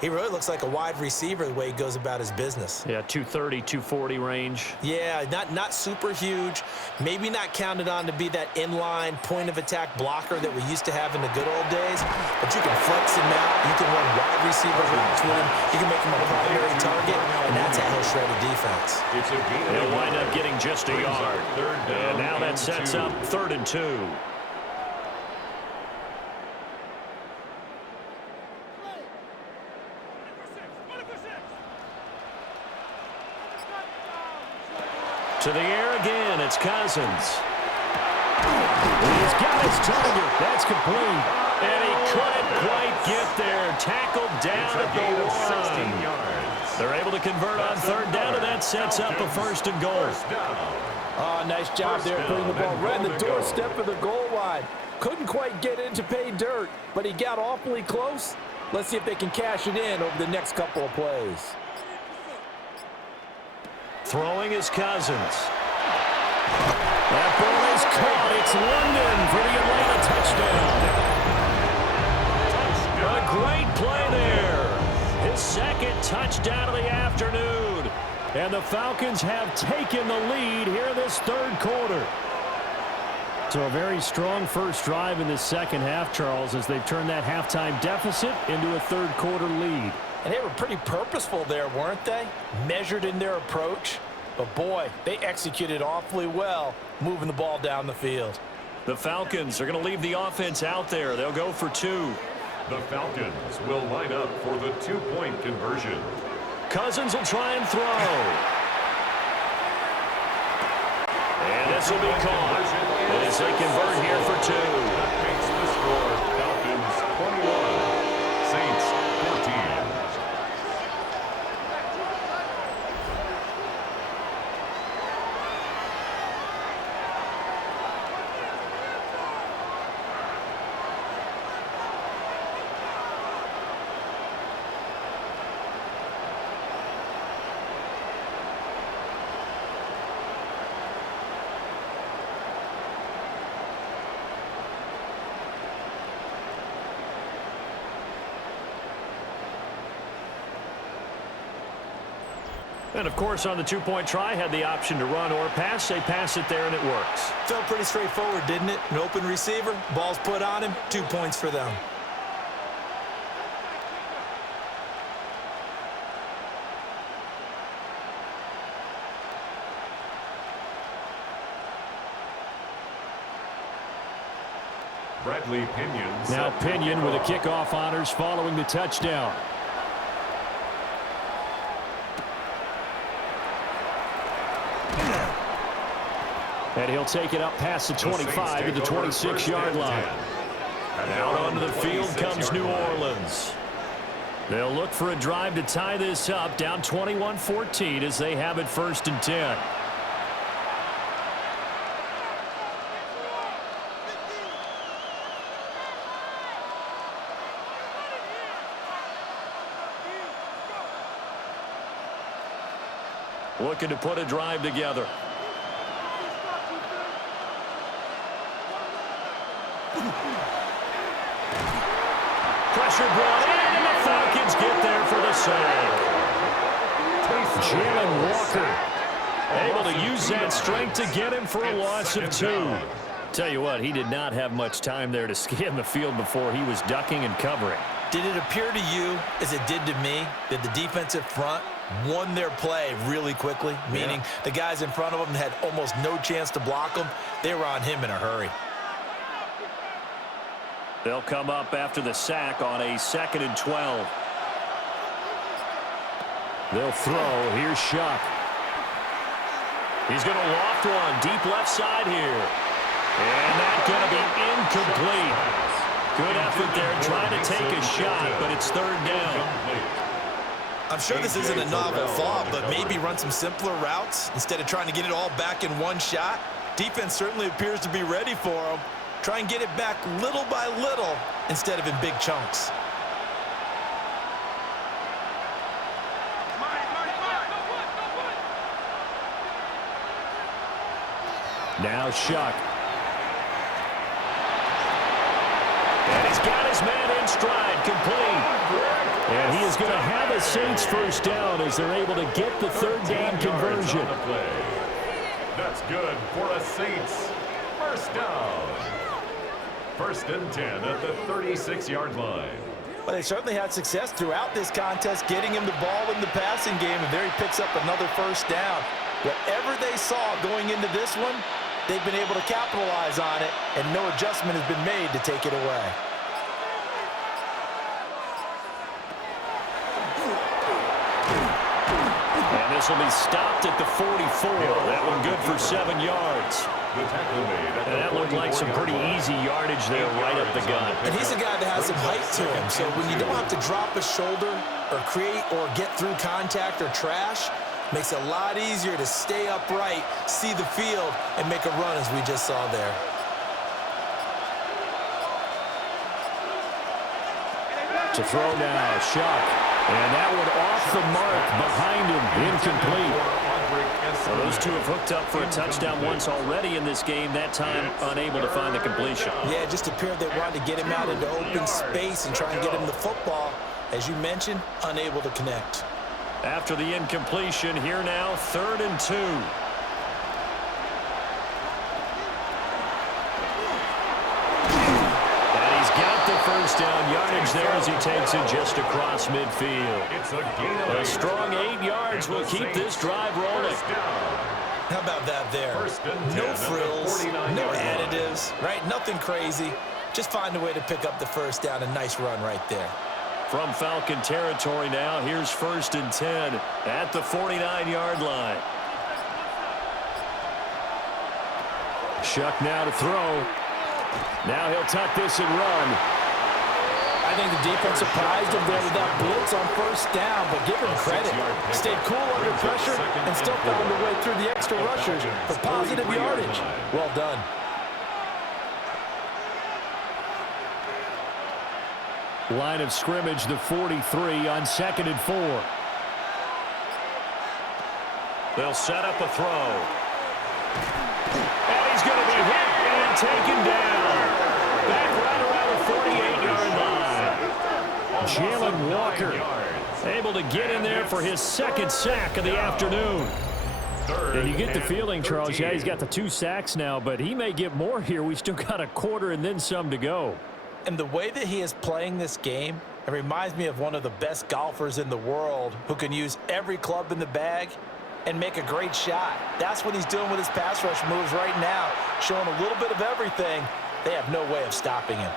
he really looks like a wide receiver the way he goes about his business. Yeah, 230, 240 range. Yeah, not super huge. Maybe not counted on to be that inline point-of-attack blocker that we used to have in the good old days, but you can flex him out. You can run wide receiver routes with him. You can make him a primary target, and that's how he'll shred a defense. He'll wind up getting just a yard. And now that sets up 3rd and 2. To the air again, it's Cousins. He's got his target. That's complete. And he couldn't quite get there. Tackled down at the 1. They're able to convert on 3rd down, and that sets up a 1st and goal. Oh, nice job there putting the ball right in the doorstep of the goal line. Couldn't quite get in to pay dirt, but he got awfully close. Let's see if they can cash it in over the next couple of plays. Throwing is Cousins. That ball is caught. It's London for the Atlanta touchdown. A great play there. His 2nd touchdown of the afternoon. And the Falcons have taken the lead here in this 3rd quarter. So a very strong first drive in this 2nd half, Charles, as they've turned that halftime deficit into a 3rd quarter lead. And they were pretty purposeful there, weren't they? Measured in their approach. But, boy, they executed awfully well moving the ball down the field. The Falcons are going to leave the offense out there. They'll go for 2. The Falcons will line up for the 2-point conversion. Cousins will try and throw. And this will be caught as they convert here for 2. That makes the score Falcons 21, Saints 14. And, of course, on the 2-point try, had the option to run or pass. They pass it there, and it works. Felt pretty straightforward, didn't it? An open receiver, ball's put on him, 2 points for them. Bradley Pinion. Now Pinion with a kickoff honors following the touchdown. And he'll take it up past the 25 to the 26-yard line. And out onto the field comes New Orleans. They'll look for a drive to tie this up, down 21-14 as they have it 1st and 10. Looking to put a drive together. Pressure brought in, and the Falcons get there for the sack. Jalen Walker able to use that strength to get him for a loss of 2. Tell you what, he did not have much time there to scan the field before he was ducking and covering. Did it appear to you, as it did to me, that the defensive front won their play really quickly? Meaning the guys in front of them had almost no chance to block them. They were on him in a hurry. They'll come up after the sack on a 2nd and 12. They'll throw. Here's Shuck. He's going to loft one deep left side here. And that's going to be incomplete. Good effort there, trying to take a shot, but it's third down. I'm sure this isn't a novel thought, but maybe run some simpler routes instead of trying to get it all back in one shot. Defense certainly appears to be ready for them. Try and get it back little by little instead of in big chunks. Now Shuck. And he's got his man in stride, complete. And he is going to have a Saints first down as they're able to get the third down conversion. That's good for a Saints first down. First and 10 at the 36-yard line. Well, they certainly had success throughout this contest, getting him the ball in the passing game, and there he picks up another first down. Whatever they saw going into this one, they've been able to capitalize on it, and no adjustment has been made to take it away. And this will be stopped at the 44. That one good for 7 yards. And that looked like some pretty easy yardage there right up the gut. And he's a guy that has some height to him, so when you don't have to drop a shoulder or create or get through contact or trash, makes it a lot easier to stay upright, see the field, and make a run as we just saw there. To throw now, Shuck. And that one off the mark behind him, incomplete. Well, those two have hooked up for a touchdown once already in this game, that time unable to find the completion. Yeah, it just appeared they wanted to get him out into open space and try and get him the football. As you mentioned, unable to connect. After the incompletion, here now, 3rd and 2. First down yardage there as he takes it just across midfield. It's a gain of A strong 8 yards will keep this drive rolling. How about that there? No frills, no additives, right? Nothing crazy. Just find a way to pick up the first down. A nice run right there. From Falcon territory now, here's 1st and 10 at the 49-yard line. Shuck now to throw. Now he'll tuck this and run. I think the defense surprised him there with that blitz on first down, but give him credit. Stayed cool under pressure and still found a way through the extra rushers for positive yardage. Well done. Line of scrimmage, the 43 on 2nd and 4. They'll set up a throw. And he's going to be hit and taken down. Back right around the 48-yard line. Jalen Walker able to get in there for his 2nd sack of the afternoon. And you get the feeling, Charles, yeah, he's got the 2 sacks now, but he may get more here. We still got a quarter and then some to go. And the way that he is playing this game, it reminds me of one of the best golfers in the world who can use every club in the bag and make a great shot. That's what he's doing with his pass rush moves right now, showing a little bit of everything. They have no way of stopping him.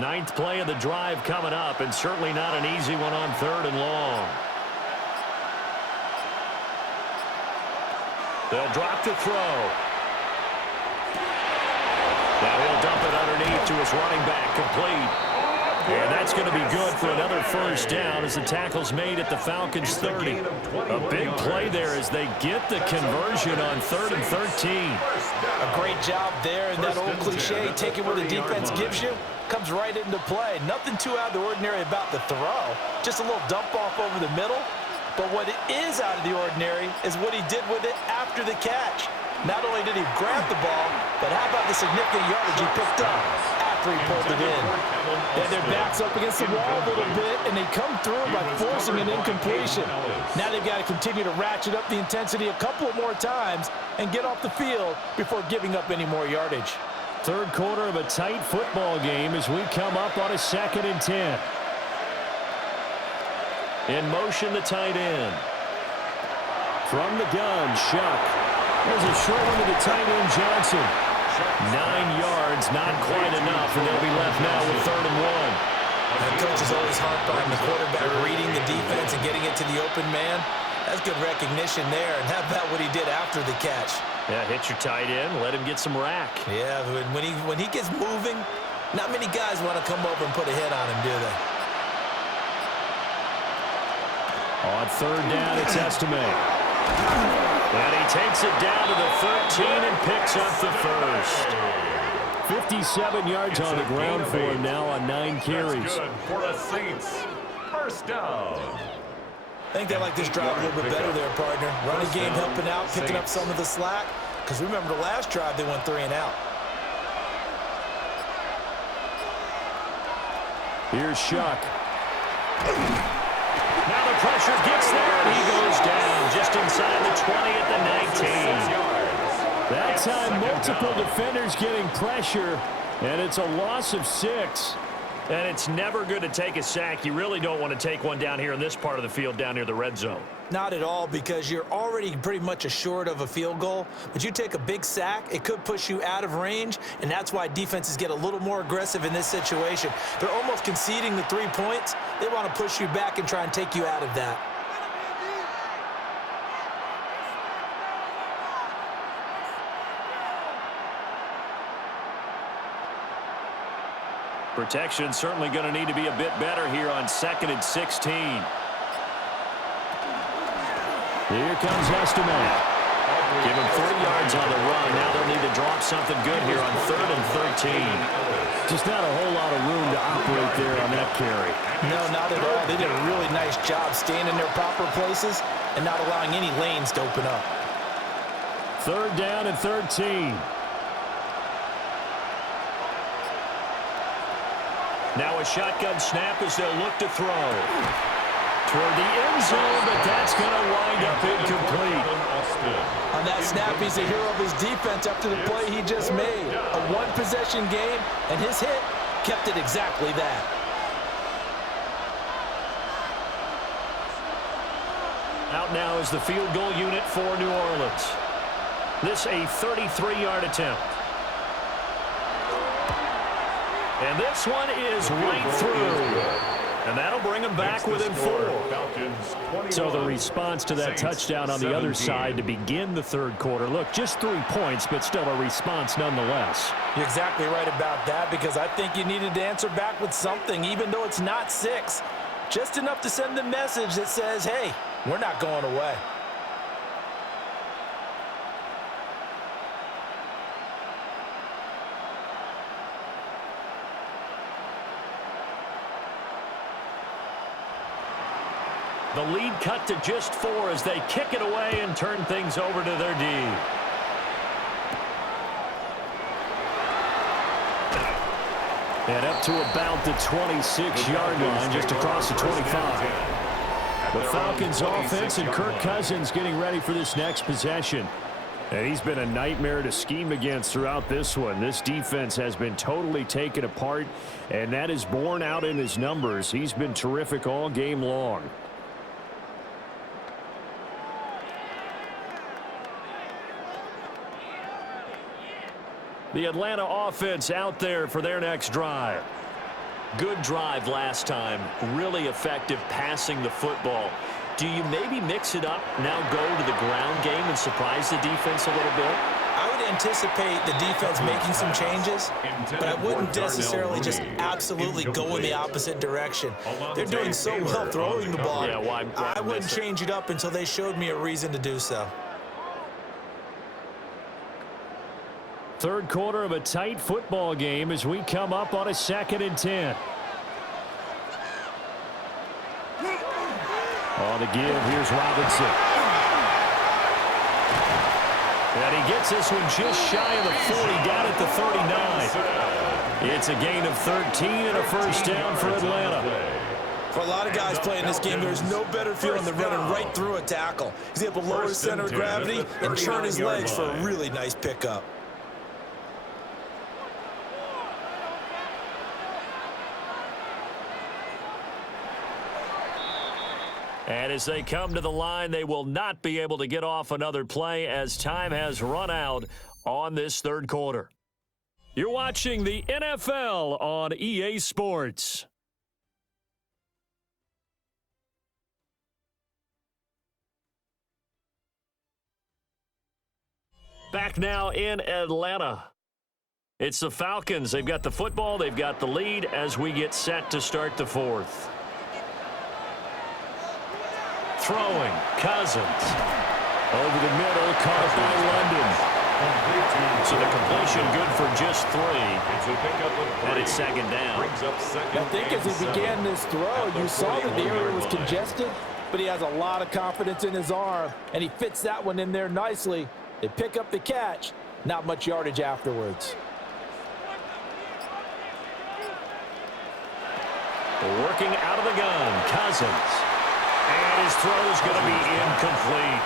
Ninth play of the drive coming up, and certainly not an easy one on 3rd and long. They'll drop the throw. Now he'll dump it underneath to his running back, complete. And that's going to be good for another first down as the tackle's made at the Falcons' 30. A big play there as they get the conversion on 3rd and 13. A great job there, and that old cliche, take it where the defense gives you, comes right into play. Nothing too out of the ordinary about the throw. Just a little dump off over the middle. But what is out of the ordinary is what he did with it after the catch. Not only did he grab the ball, but how about the significant yardage he picked up after he pulled it in. Then their backs up against the wall a little bit, and they come through by forcing an incompletion. Now they've got to continue to ratchet up the intensity a couple more times and get off the field before giving up any more yardage. 3rd quarter of a tight football game as we come up on a 2nd and 10. In motion, the tight end. From the gun, Shuck. There's a short one to the tight end, Johnson. 9 yards, not quite enough, and they'll be left now with 3rd and 1. The coach is always harped on the quarterback reading the defense and getting it to the open man. That's good recognition there, and how about what he did after the catch? Yeah, hit your tight end, let him get some rack. Yeah, when he gets moving, not many guys want to come over and put a hit on him, do they? On third down, it's Estime. And he takes it down to the 13 and picks up the first. 57 yards on the ground for him now on 9 carries. That's good for a Saints first down. I think they like this drive a little bit better there, partner. Running game helping out, picking up some of the slack. Because remember, the last drive, they went 3 and out. Here's Shuck. Now the pressure gets there, and he goes down just inside the 20 at the 19. That time, multiple defenders getting pressure, and it's a loss of 6. And it's never good to take a sack. You really don't want to take one down here in this part of the field down near the red zone. Not at all, because you're already pretty much assured of a field goal. But you take a big sack, it could push you out of range, and that's why defenses get a little more aggressive in this situation. They're almost conceding the 3 points. They want to push you back and try and take you out of that. Protection certainly going to need to be a bit better here on 2nd and 16. Here comes Estime. Give him 3 yards on the run. Now they'll need to drop something good here on 3rd and 13. Just not a whole lot of room to operate there on that carry. No, not at all. They did a really nice job staying in their proper places and not allowing any lanes to open up. 3rd down and 13. Now a shotgun snap as they'll look to throw. Toward the end zone, but that's going to wind up incomplete. On that snap, he's a hero of his defense after the play he just made. A one-possession game, and his hit kept it exactly that. Out now is the field goal unit for New Orleans. This a 33-yard attempt. And this one is right through. And that'll bring them back within 4. So the response to that touchdown on the other side to begin the 3rd quarter. Look, just 3 points, but still a response nonetheless. You're exactly right about that, because I think you needed to answer back with something, even though it's not 6. Just enough to send the message that says, hey, we're not going away. The lead cut to just 4 as they kick it away and turn things over to their D. And up to about the 26-yard line, just across the 25. The Falcons offense and Kirk Cousins getting ready for this next possession. And he's been a nightmare to scheme against throughout this one. This defense has been totally taken apart, and that is borne out in his numbers. He's been terrific all game long. The Atlanta offense out there for their next drive. Good drive last time. Really effective passing the football. Do you maybe mix it up, now go to the ground game and surprise the defense a little bit? I would anticipate the defense making some changes, but I wouldn't necessarily just absolutely go in the opposite direction. They're doing so well throwing the ball. Yeah, why I wouldn't miss it? change it up until they showed me a reason to do so. 3rd quarter of a tight football game as we come up on a 2nd and 10. On the give, here's Robinson. And he gets this one just shy of the 40, down at the 39. It's a gain of 13 and a first down for Atlanta. For a lot of guys playing this game, there's no better feeling than running right through a tackle. He's able to lower his center of gravity and turn his legs for a really nice pickup. And as they come to the line, they will not be able to get off another play as time has run out on this 3rd quarter. You're watching the NFL on EA Sports. back now in Atlanta. It's the Falcons. They've got the football. They've got the lead as we get set to start the fourth. Throwing, Cousins. Over the middle, caught by London. So the completion good for just 3. And it's second down. I think as he began this throw, you saw that the area was congested, but he has a lot of confidence in his arm, and he fits that one in there nicely. They pick up the catch, not much yardage afterwards. Working out of the gun, Cousins. And his throw is going to be incomplete.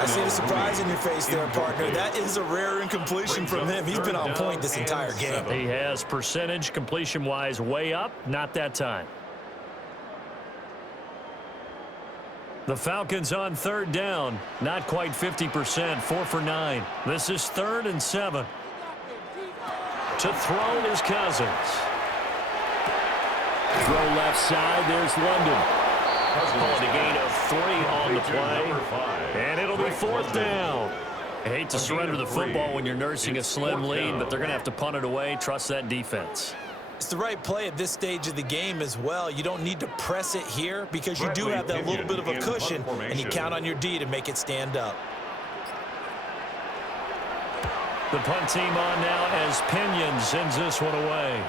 I see the surprise in your face there, partner. That is a rare incompletion from him. He's been on point this entire game. He has percentage completion-wise way up, not that time. The Falcons on third down, not quite 50%, 4 for 9. This is 3rd and 7. To throw is Cousins. Throw left side, there's London. Calling a gain of 3 on the play, and it'll be 4th down. I hate to surrender the football when you're nursing a slim lead, but they're going to have to punt it away. Trust that defense. It's the right play at this stage of the game as well. You don't need to press it here because you do have that little bit of a cushion, and you count on your D to make it stand up. The punt team on now as Pinion sends this one away.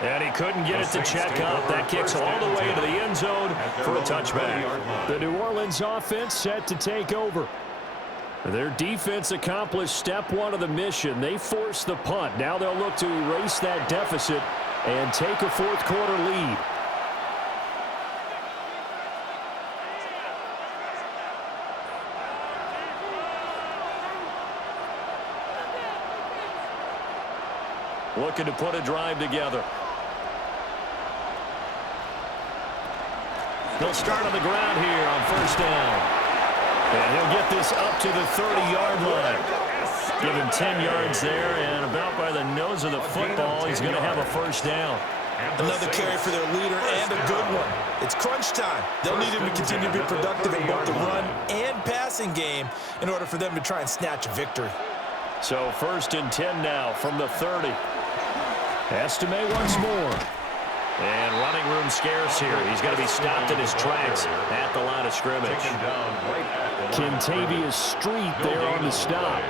And he couldn't get it to check up. That kicks all the way to the end zone for a touchback. The New Orleans offense set to take over. Their defense accomplished step 1 of the mission. They forced the punt. Now they'll look to erase that deficit and take a 4th quarter lead. Looking to put a drive together. They'll start on the ground here on 1st down. And he'll get this up to the 30-yard line. Give him 10 yards there, and about by the nose of the football, he's going to have a 1st down. Another carry for their leader, and a good one. It's crunch time. They'll need him to continue to be productive in both the run and passing game in order for them to try and snatch a victory. So 1st and 10 now from the 30. Estimate once more. And running room scarce here. He's going to be stopped in his tracks at the line of scrimmage. Kentavious Street there on the stop.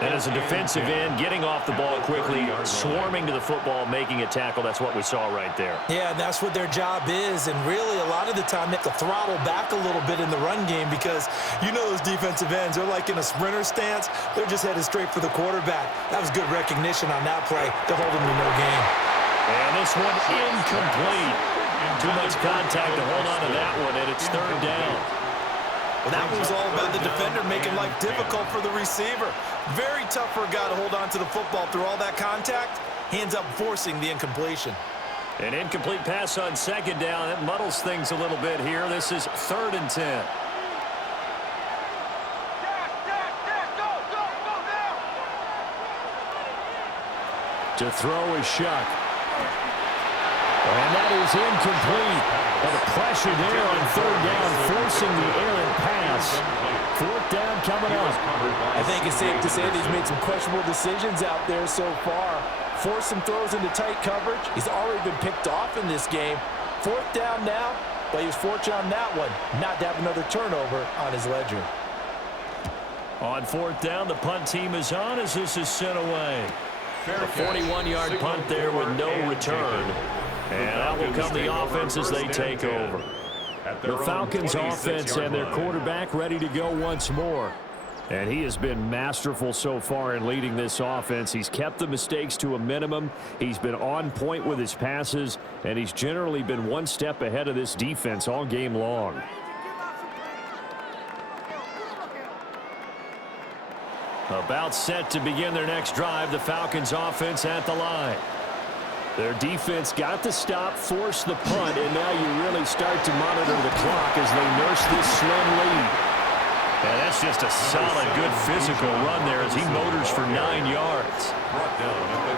And as a defensive end, getting off the ball quickly, swarming to the football, making a tackle. That's what we saw right there. Yeah, and that's what their job is. And really, a lot of the time, they have to throttle back a little bit in the run game because you know those defensive ends, they're like in a sprinter stance. They're just headed straight for the quarterback. That was good recognition on that play to hold them to no gain. And this one incomplete. Too much contact to hold on to that one, and it's 3rd down. Well, that was all about the defender making life difficult for the receiver. Very tough for a guy to hold on to the football through all that contact. He ends up forcing the incompletion. An incomplete pass on 2nd down. It muddles things a little bit here. This is 3rd and 10. To throw is Shuck. And that is incomplete. Well, the pressure there on 3rd down, forcing the errant pass. 4th down coming up. I think it's safe to say that he's made some questionable decisions out there so far. Forced some throws into tight coverage. He's already been picked off in this game. 4th down now, but he was fortunate on that one not to have another turnover on his ledger. On 4th down, the punt team is on as this is sent away. A 41-yard punt there with no return. And out will come the offense as they take over. The Falcons offense and their quarterback ready to go once more. And he has been masterful so far in leading this offense. He's kept the mistakes to a minimum. He's been on point with his passes, and he's generally been one step ahead of this defense all game long. About set to begin their next drive, the Falcons offense at the line. Their defense got the stop, forced the punt, and now you really start to monitor the clock as they nurse this slim lead. And that's just a solid, good physical run there as he motors for 9 yards.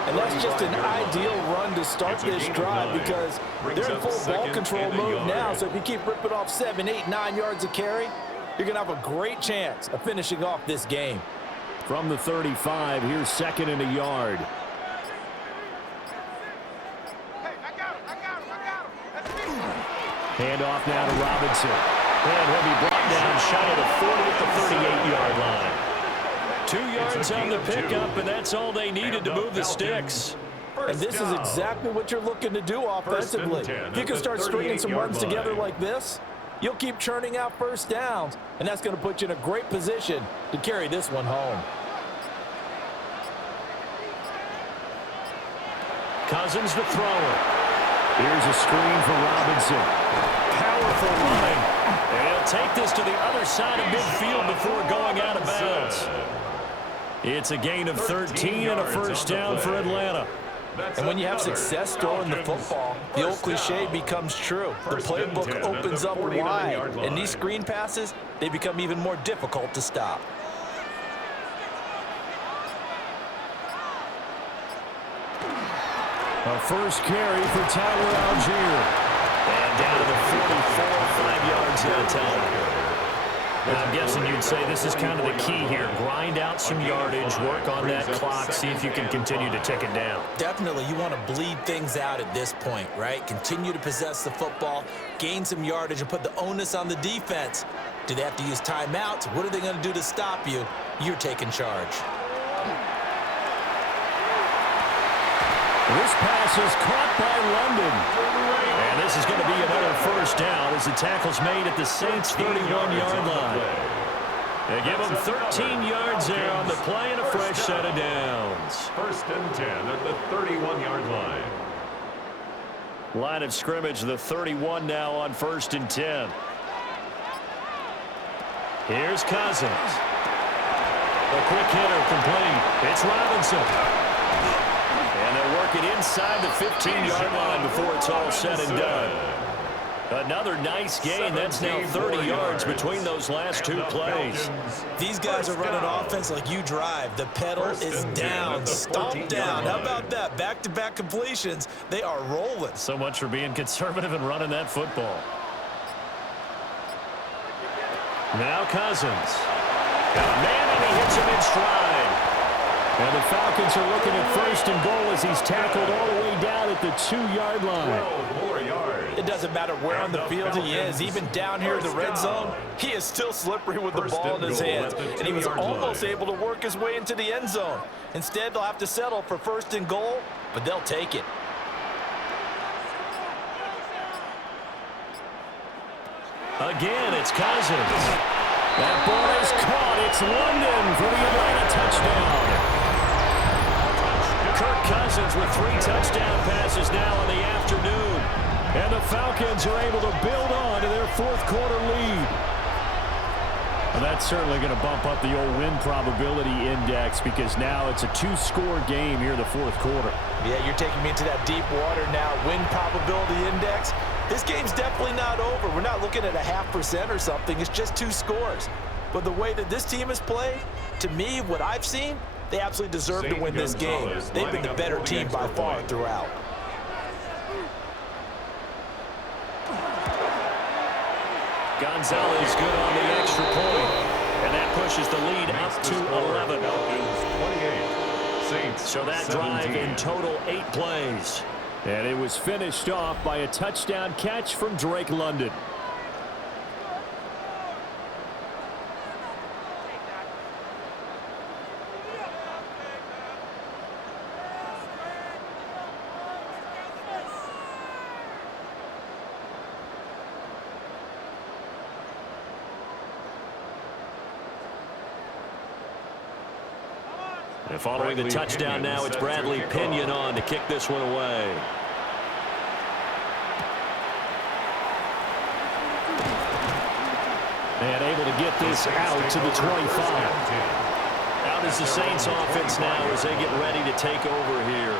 And that's just an ideal run to start this drive because they're in full ball control mode now. So if you keep ripping off 7, 8, 9 yards of carry, you're going to have a great chance of finishing off this game. From the 35, here's 2nd and a yard. Hey, I got him. That's me. Handoff now to Robinson. And he'll be brought down shy of the 40 at the 38-yard line. 2 yards on the pickup, and that's all they needed to move the sticks. And this is exactly what you're looking to do offensively. If you can start stringing some runs together like this, you'll keep churning out first downs, and that's going to put you in a great position to carry this one home. Cousins the thrower. Here's a screen for Robinson. Powerful running. And he'll take this to the other side of midfield before going out of bounds. It's a gain of 13 and a first down for Atlanta. And when you have success throwing the football, the old cliche becomes true. The playbook opens up wide, and these screen passes, they become even more difficult to stop. A first carry for Tyler Algier. And down to the 44, 5 yards that time. I'm guessing you'd say this is kind of the key here. Grind out some yardage, work on that clock, see if you can continue to tick it down. Definitely, you want to bleed things out at this point, right? Continue to possess the football, gain some yardage, and put the onus on the defense. Do they have to use timeouts? What are they going to do to stop you? You're taking charge. This pass is caught by London. And this is going to be another first down as the tackle's made at the Saints' 31-yard line. They give them 13 yards there on the play and a fresh set of downs. 1st and 10 at the 31-yard line. Line of scrimmage, the 31 now on 1st and 10. Here's Cousins. A quick hitter complete. It's Robinson. And they'll work it inside the 15-yard line before it's all said and done. Another nice gain. That's now 30 yards between those last 2 plays. These guys are running offense like you drive. The pedal is down, stomped down. How about that? Back-to-back completions. They are rolling. So much for being conservative and running that football. Now Cousins. Got a man, and he hits him in stride. And the Falcons are looking at 1st and goal as he's tackled all the way down at the 2-yard line. It doesn't matter where on the field he is. Even down here in the red zone, he is still slippery with the ball in his hands. And he was almost able to work his way into the end zone. Instead, they'll have to settle for 1st and goal, but they'll take it. Again, it's Cousins. That ball is caught. It's London for the Atlanta touchdown. Kirk Cousins with 3 touchdown passes now in the afternoon. And the Falcons are able to build on to their 4th quarter lead. Well, that's certainly going to bump up the old win probability index because now it's a 2-score game here in the 4th quarter. Yeah, you're taking me into that deep water now. Win probability index. This game's definitely not over. We're not looking at a 0.5% or something. It's just 2 scores. But the way that this team has played, to me, what I've seen, they absolutely deserve to win this game. They've been the better team by far throughout. Gonzalez good on the extra point. And that pushes the lead up to 11. 28. So that drive in total 8 plays. And it was finished off by a touchdown catch from Drake London. And following the touchdown now, it's Bradley Pinion on to kick this one away. And able to get this out to the 25. Out is the Saints offense now as they get ready to take over here.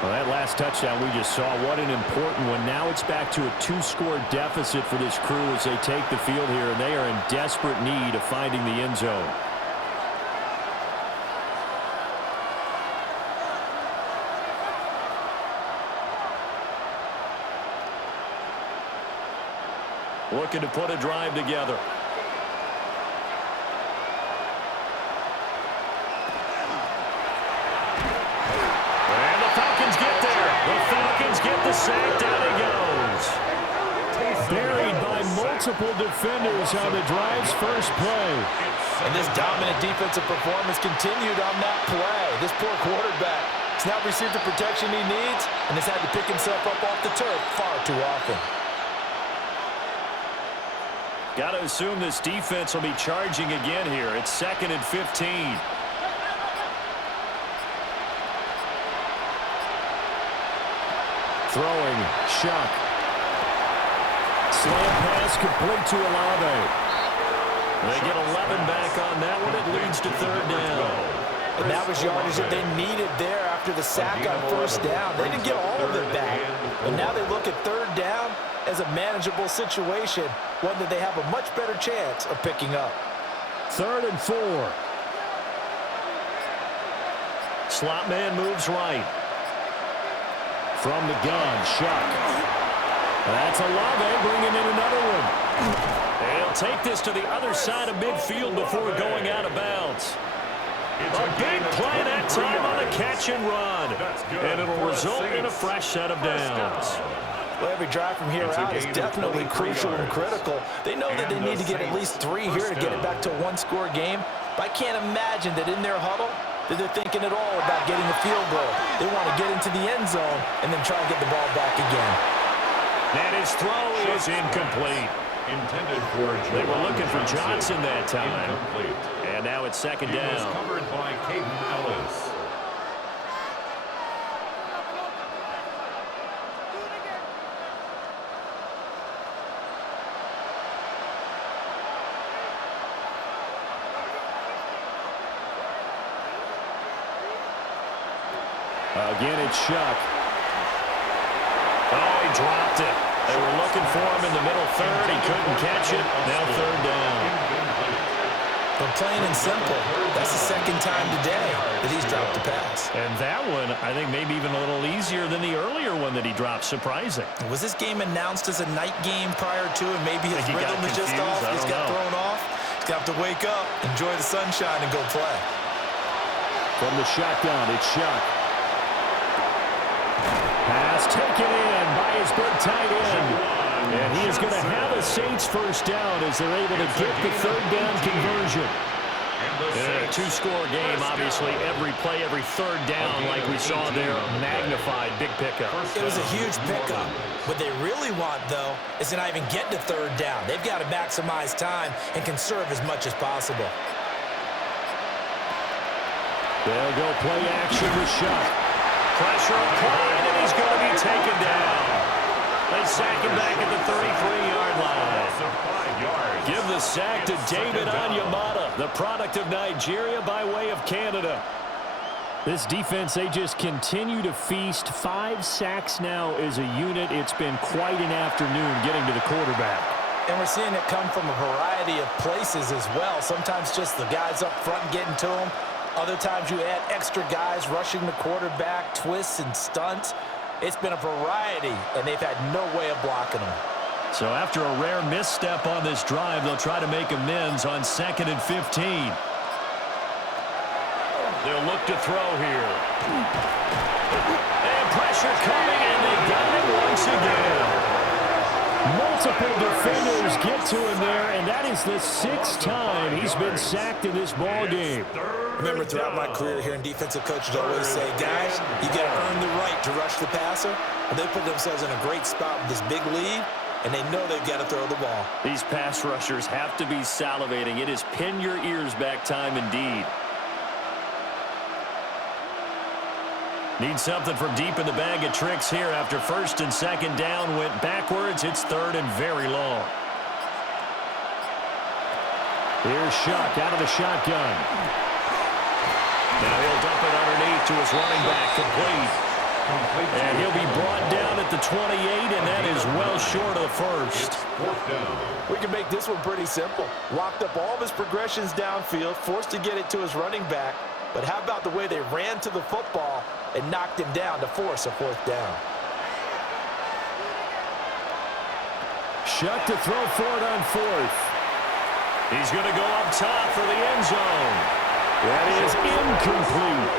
Well, that last touchdown we just saw, what an important one. Now it's back to a 2-score deficit for this crew as they take the field here, and they are in desperate need of finding the end zone. Looking to put a drive together. multiple defenders on the drive's first play. And this dominant defensive performance continued on that play. This poor quarterback has now received the protection he needs and has had to pick himself up off the turf far too often. Got to assume this defense will be charging again here. It's 2nd and 15. Throwing, Shuck. Slant pass complete to Olave. They get 11 back on that one. It leads to 3rd down. And that was yardage that they needed there after the sack on 1st down. They didn't get all of it back. But now they look at 3rd down as a manageable situation, one that they have a much better chance of picking up. 3rd and 4. Slot man moves right. From the gun, Shuck. That's Olave bringing in another one. They'll take this to the other side of midfield before going out of bounds. A big play that time on the catch and run. And it'll result in a fresh set of downs. Well, every drive from here out is definitely crucial and critical. They know that they need to get at least 3 here to get it back to a 1-score game. But I can't imagine that in their huddle that they're thinking at all about getting a field goal. They want to get into the end zone and then try and get the ball back again. And his throw is incomplete. Intended for They were looking for Johnson that time. Incomplete. And now it's 2nd He was down. covered by Caden Ellis. Again, it's Shuck. Oh, he dropped it. They were looking for him in the middle 3rd. He couldn't catch it. Now 3rd down. But plain and simple, that's the 2nd time today that he's dropped a pass. And that one, I think, maybe even a little easier than the earlier one that he dropped. Surprising. Was this game announced as a night game prior to, and maybe his Think he got rhythm is just confused? off? I He's don't got know. thrown off. He's got to wake up, enjoy the sunshine, and go play. From the shotgun, it's Shuck. Pass taken in by his big tight end. And he is going to have a Saints 1st down as they're able to get the 3rd down conversion. Yeah, 2-score game, obviously. Every play, every 3rd down, like we saw there, magnified. Big pickup. It was a huge pickup. What they really want, though, is to not even get to 3rd down. They've got to maximize time and conserve as much as possible. They'll go play action with Shuck. Pressure applied, and he's going to be taken down. They sack him back at the 33-yard line. 5 yards. Give the sack to David Onyemata, the product of Nigeria by way of Canada. This defense, they just continue to feast. 5 sacks now as a unit. It's been quite an afternoon getting to the quarterback. And we're seeing it come from a variety of places as well. Sometimes just the guys up front getting to him. Other times you add extra guys rushing the quarterback, twists and stunts. It's been a variety, and they've had no way of blocking them. So after a rare misstep on this drive, they'll try to make amends on 2nd and 15. They'll look to throw here. And pressure coming, and they got him once again. Multiple defenders get to him there, and that is the 6th time he's been sacked in this ball game. Remember, throughout my career here, defensive coaches always say, guys, you got to earn the right to rush the passer. And they put themselves in a great spot with this big lead, and they know they've got to throw the ball. These pass rushers have to be salivating. It is pin your ears back time indeed. Need something from deep in the bag of tricks here after 1st and 2nd down went backwards. It's 3rd and very long. Here's Shuck out of the shotgun. Now he'll dump it underneath to his running back, complete. And he'll be brought down at the 28, and that is well short of the 1st. 4th down. We can make this one pretty simple. Locked up all of his progressions downfield, forced to get it to his running back. But how about the way they ran to the football and knocked him down to force a 4th down? Shuck to throw for it on 4th. He's going to go up top for the end zone. That is incomplete.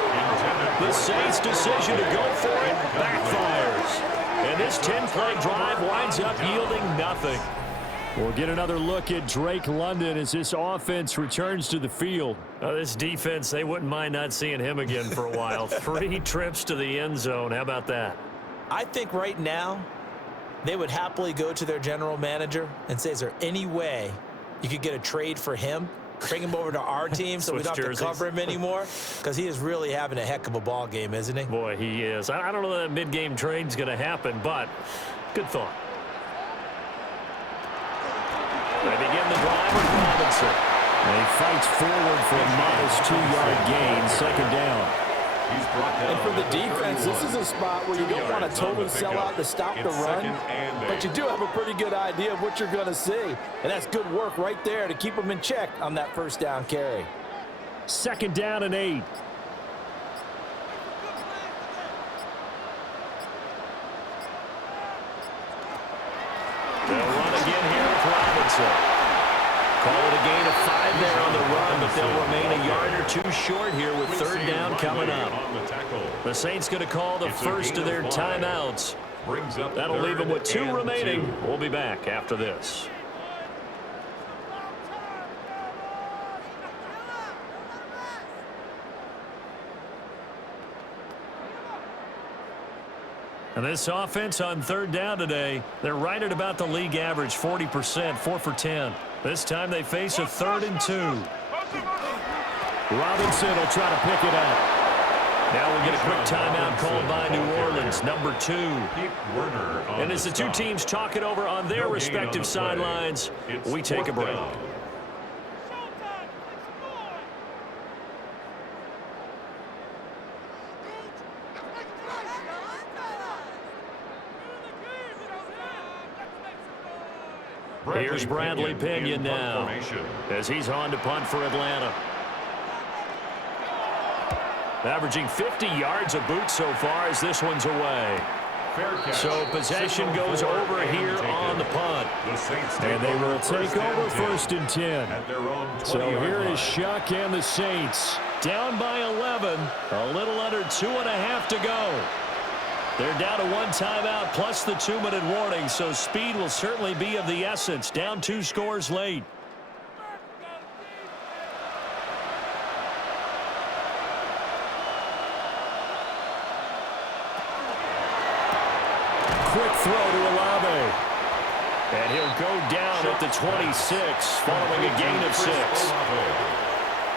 The Saints' decision to go for it backfires. And this 10-play drive winds up yielding nothing. We'll get another look at Drake London as this offense returns to the field. This defense, they wouldn't mind not seeing him again for a while. 3 trips to the end zone. How about that? I think right now they would happily go to their general manager and say, is there any way you could get a trade for him? Bring him over to our team so we don't have to cover him anymore? Because he is really having a heck of a ball game, isn't he? Boy, he is. I don't know that mid-game trade's going to happen, but good thought. They begin the drive with Robinson. And he fights forward for a modest 2-yard gain, 2nd down. And for the defense, this is a spot where you don't want to totally sell out to stop the run, but you do have a pretty good idea of what you're going to see. And that's good work right there to keep them in check on that 1st down carry. 2nd down and 8. They'll run again here with Robinson. Call it a gain of 5 there on the run, but they'll remain a yard or 2 short here with 3rd down coming up. The Saints going to call the first of their timeouts. That'll leave them with 2 remaining. We'll be back after this. And this offense on 3rd down today, they're right at about the league average, 40%, 4 for 10. This time they face a 3rd and 2. Robinson will try to pick it up. Now we'll get a quick timeout called by New Orleans, number 2. And as the 2 teams talk it over on their respective sidelines, we take a break. Here's Bradley Pinion now as he's on to punt for Atlanta. Averaging 50 yards a boot so far as this one's away. So possession goes over here on the punt. And they will take over 1st and 10. So here is Shuck and the Saints. Down by 11. A little under 2.5 to go. They're down to 1 timeout plus the 2-minute warning, so speed will certainly be of the essence. Down 2 scores late. Quick throw to Olave. And he'll go down at the 26 following a gain of 6.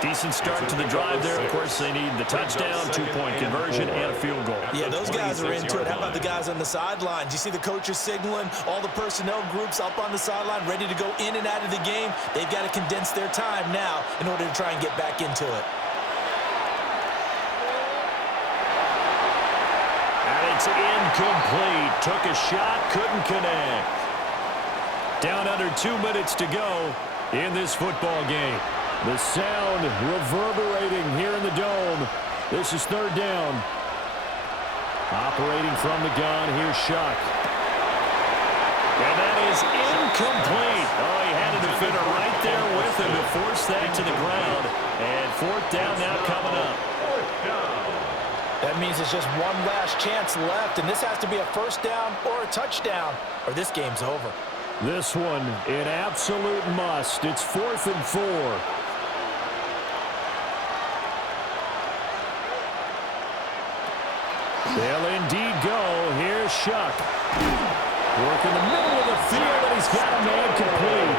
Decent start to the drive there. Of course, they need the touchdown, 2-point conversion, and a field goal. Yeah, those guys are into it. How about the guys on the sidelines? You see the coaches signaling, all the personnel groups up on the sideline, ready to go in and out of the game. They've got to condense their time now in order to try and get back into it. And it's incomplete. Took a shot, couldn't connect. Down under 2 minutes to go in this football game. The sound reverberating here in the dome. This is 3rd down. Operating from the gun, here's Shuck. And that is incomplete. Oh, he had a defender right there with him to force that to the ground. And 4th down now coming up. That means it's just one last chance left, and this has to be a 1st down or a touchdown, or this game's over. This one, an absolute must. It's 4th and 4. They'll indeed go. Here's Shuck. Work in the middle of the field, and he's got a man complete.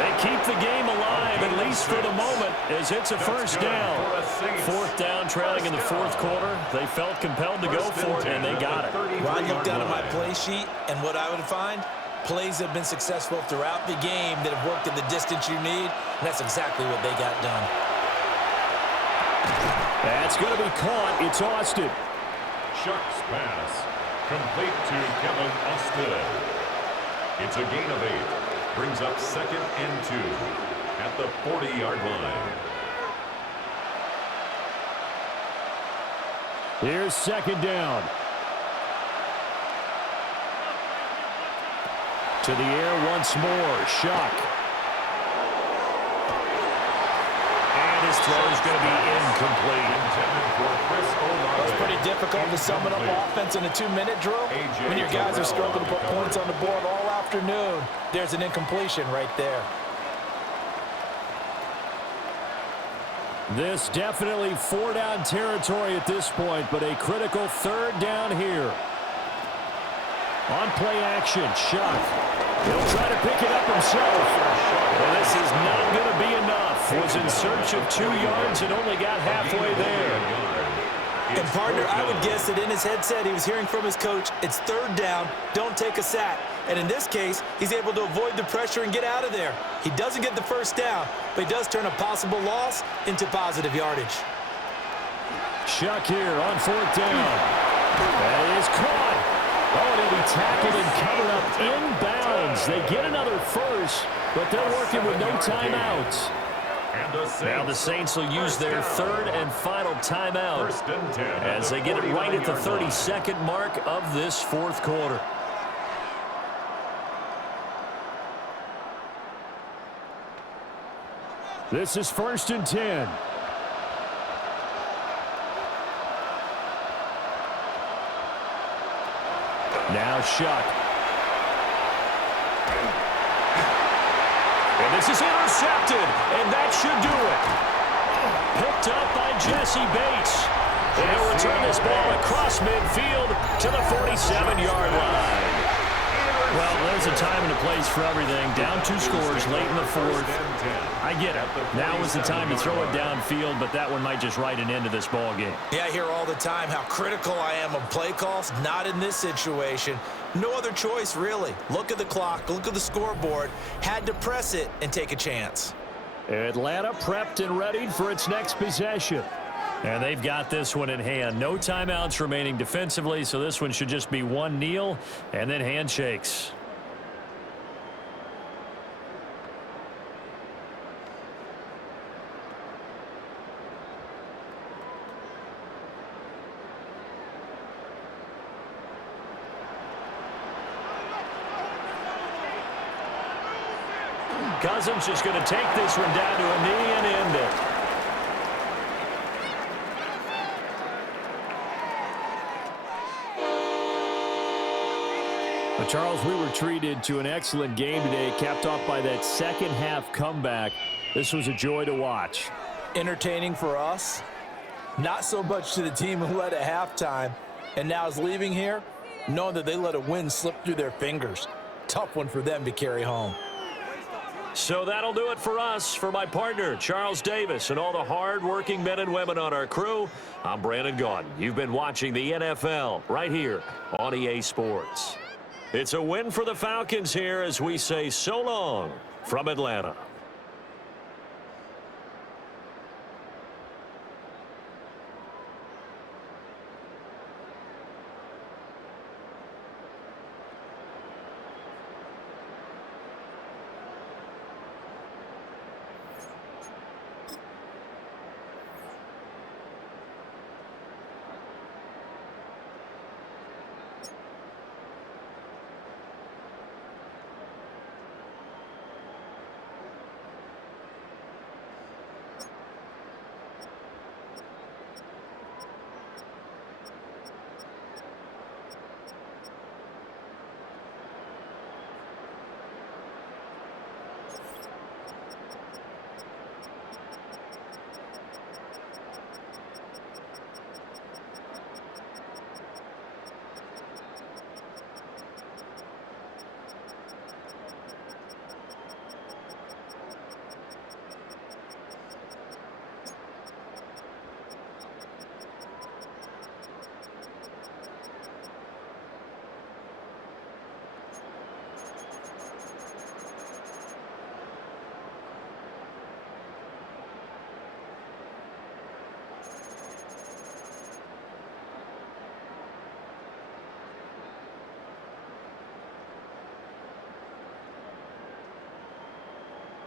They keep the game alive, at least for the moment, as it's a 1st down. 4th down, trailing in the 4th quarter. They felt compelled to go for it, and they got it. Well, I looked down at my play sheet, and what I would find, plays have been successful throughout the game that have worked at the distance you need, and that's exactly what they got done. That's going to be caught. It's Austin. Shuck's pass, complete to Kevin Austin. It's a gain of 8. Brings up 2nd and 2 at the 40-yard line. Here's 2nd down. To the air once more. Shuck. And his throw is going to be incomplete. It's pretty difficult to sum it up offense in a 2-minute drill when your guys are struggling to put points on the board all out afternoon. There's an incompletion right there. This definitely 4-down territory at this point, but a critical 3rd down here. On play action, Shuck. He'll try to pick it up himself. Well, this is not going to be enough. Was in search of 2 yards and only got halfway there. And, partner, I would guess that in his headset he was hearing from his coach, it's 3rd down, don't take a sack. And in this case, he's able to avoid the pressure and get out of there. He doesn't get the 1st down, but he does turn a possible loss into positive yardage. Shuck here on 4th down. That is caught. Oh, and he'll be tackled and covered up inbounds. They get another 1st, but they're working with no timeouts. Now the Saints will use their 3rd and final timeout as they get it right at the 32nd mark of this 4th quarter. This is 1st and 10. Now Shuck. And this is intercepted, and that should do it. Picked up by Jesse Bates. And he'll return this ball across midfield to the 47-yard line. Well, there's a time and a place for everything. Down 2 scores late in the 4th. I get it. Now is the time to throw it downfield, but that one might just write an end to this ball game. Yeah, I hear all the time how critical I am of play calls. Not in this situation. No other choice, really. Look at the clock. Look at the scoreboard. Had to press it and take a chance. Atlanta prepped and ready for its next possession. And they've got this one in hand. No timeouts remaining defensively, so this one should just be one kneel and then handshakes. Cousins just going to take this one down to a knee and end it. But Charles, we were treated to an excellent game today, capped off by that second half comeback. This was a joy to watch. Entertaining for us, not so much to the team who led at halftime and now is leaving here knowing that they let a win slip through their fingers. Tough one for them to carry home. So that'll do it for us. For my partner, Charles Davis, and all the hard-working men and women on our crew, I'm Brandon Gaudin. You've been watching the NFL right here on EA Sports. It's a win for the Falcons here as we say so long from Atlanta.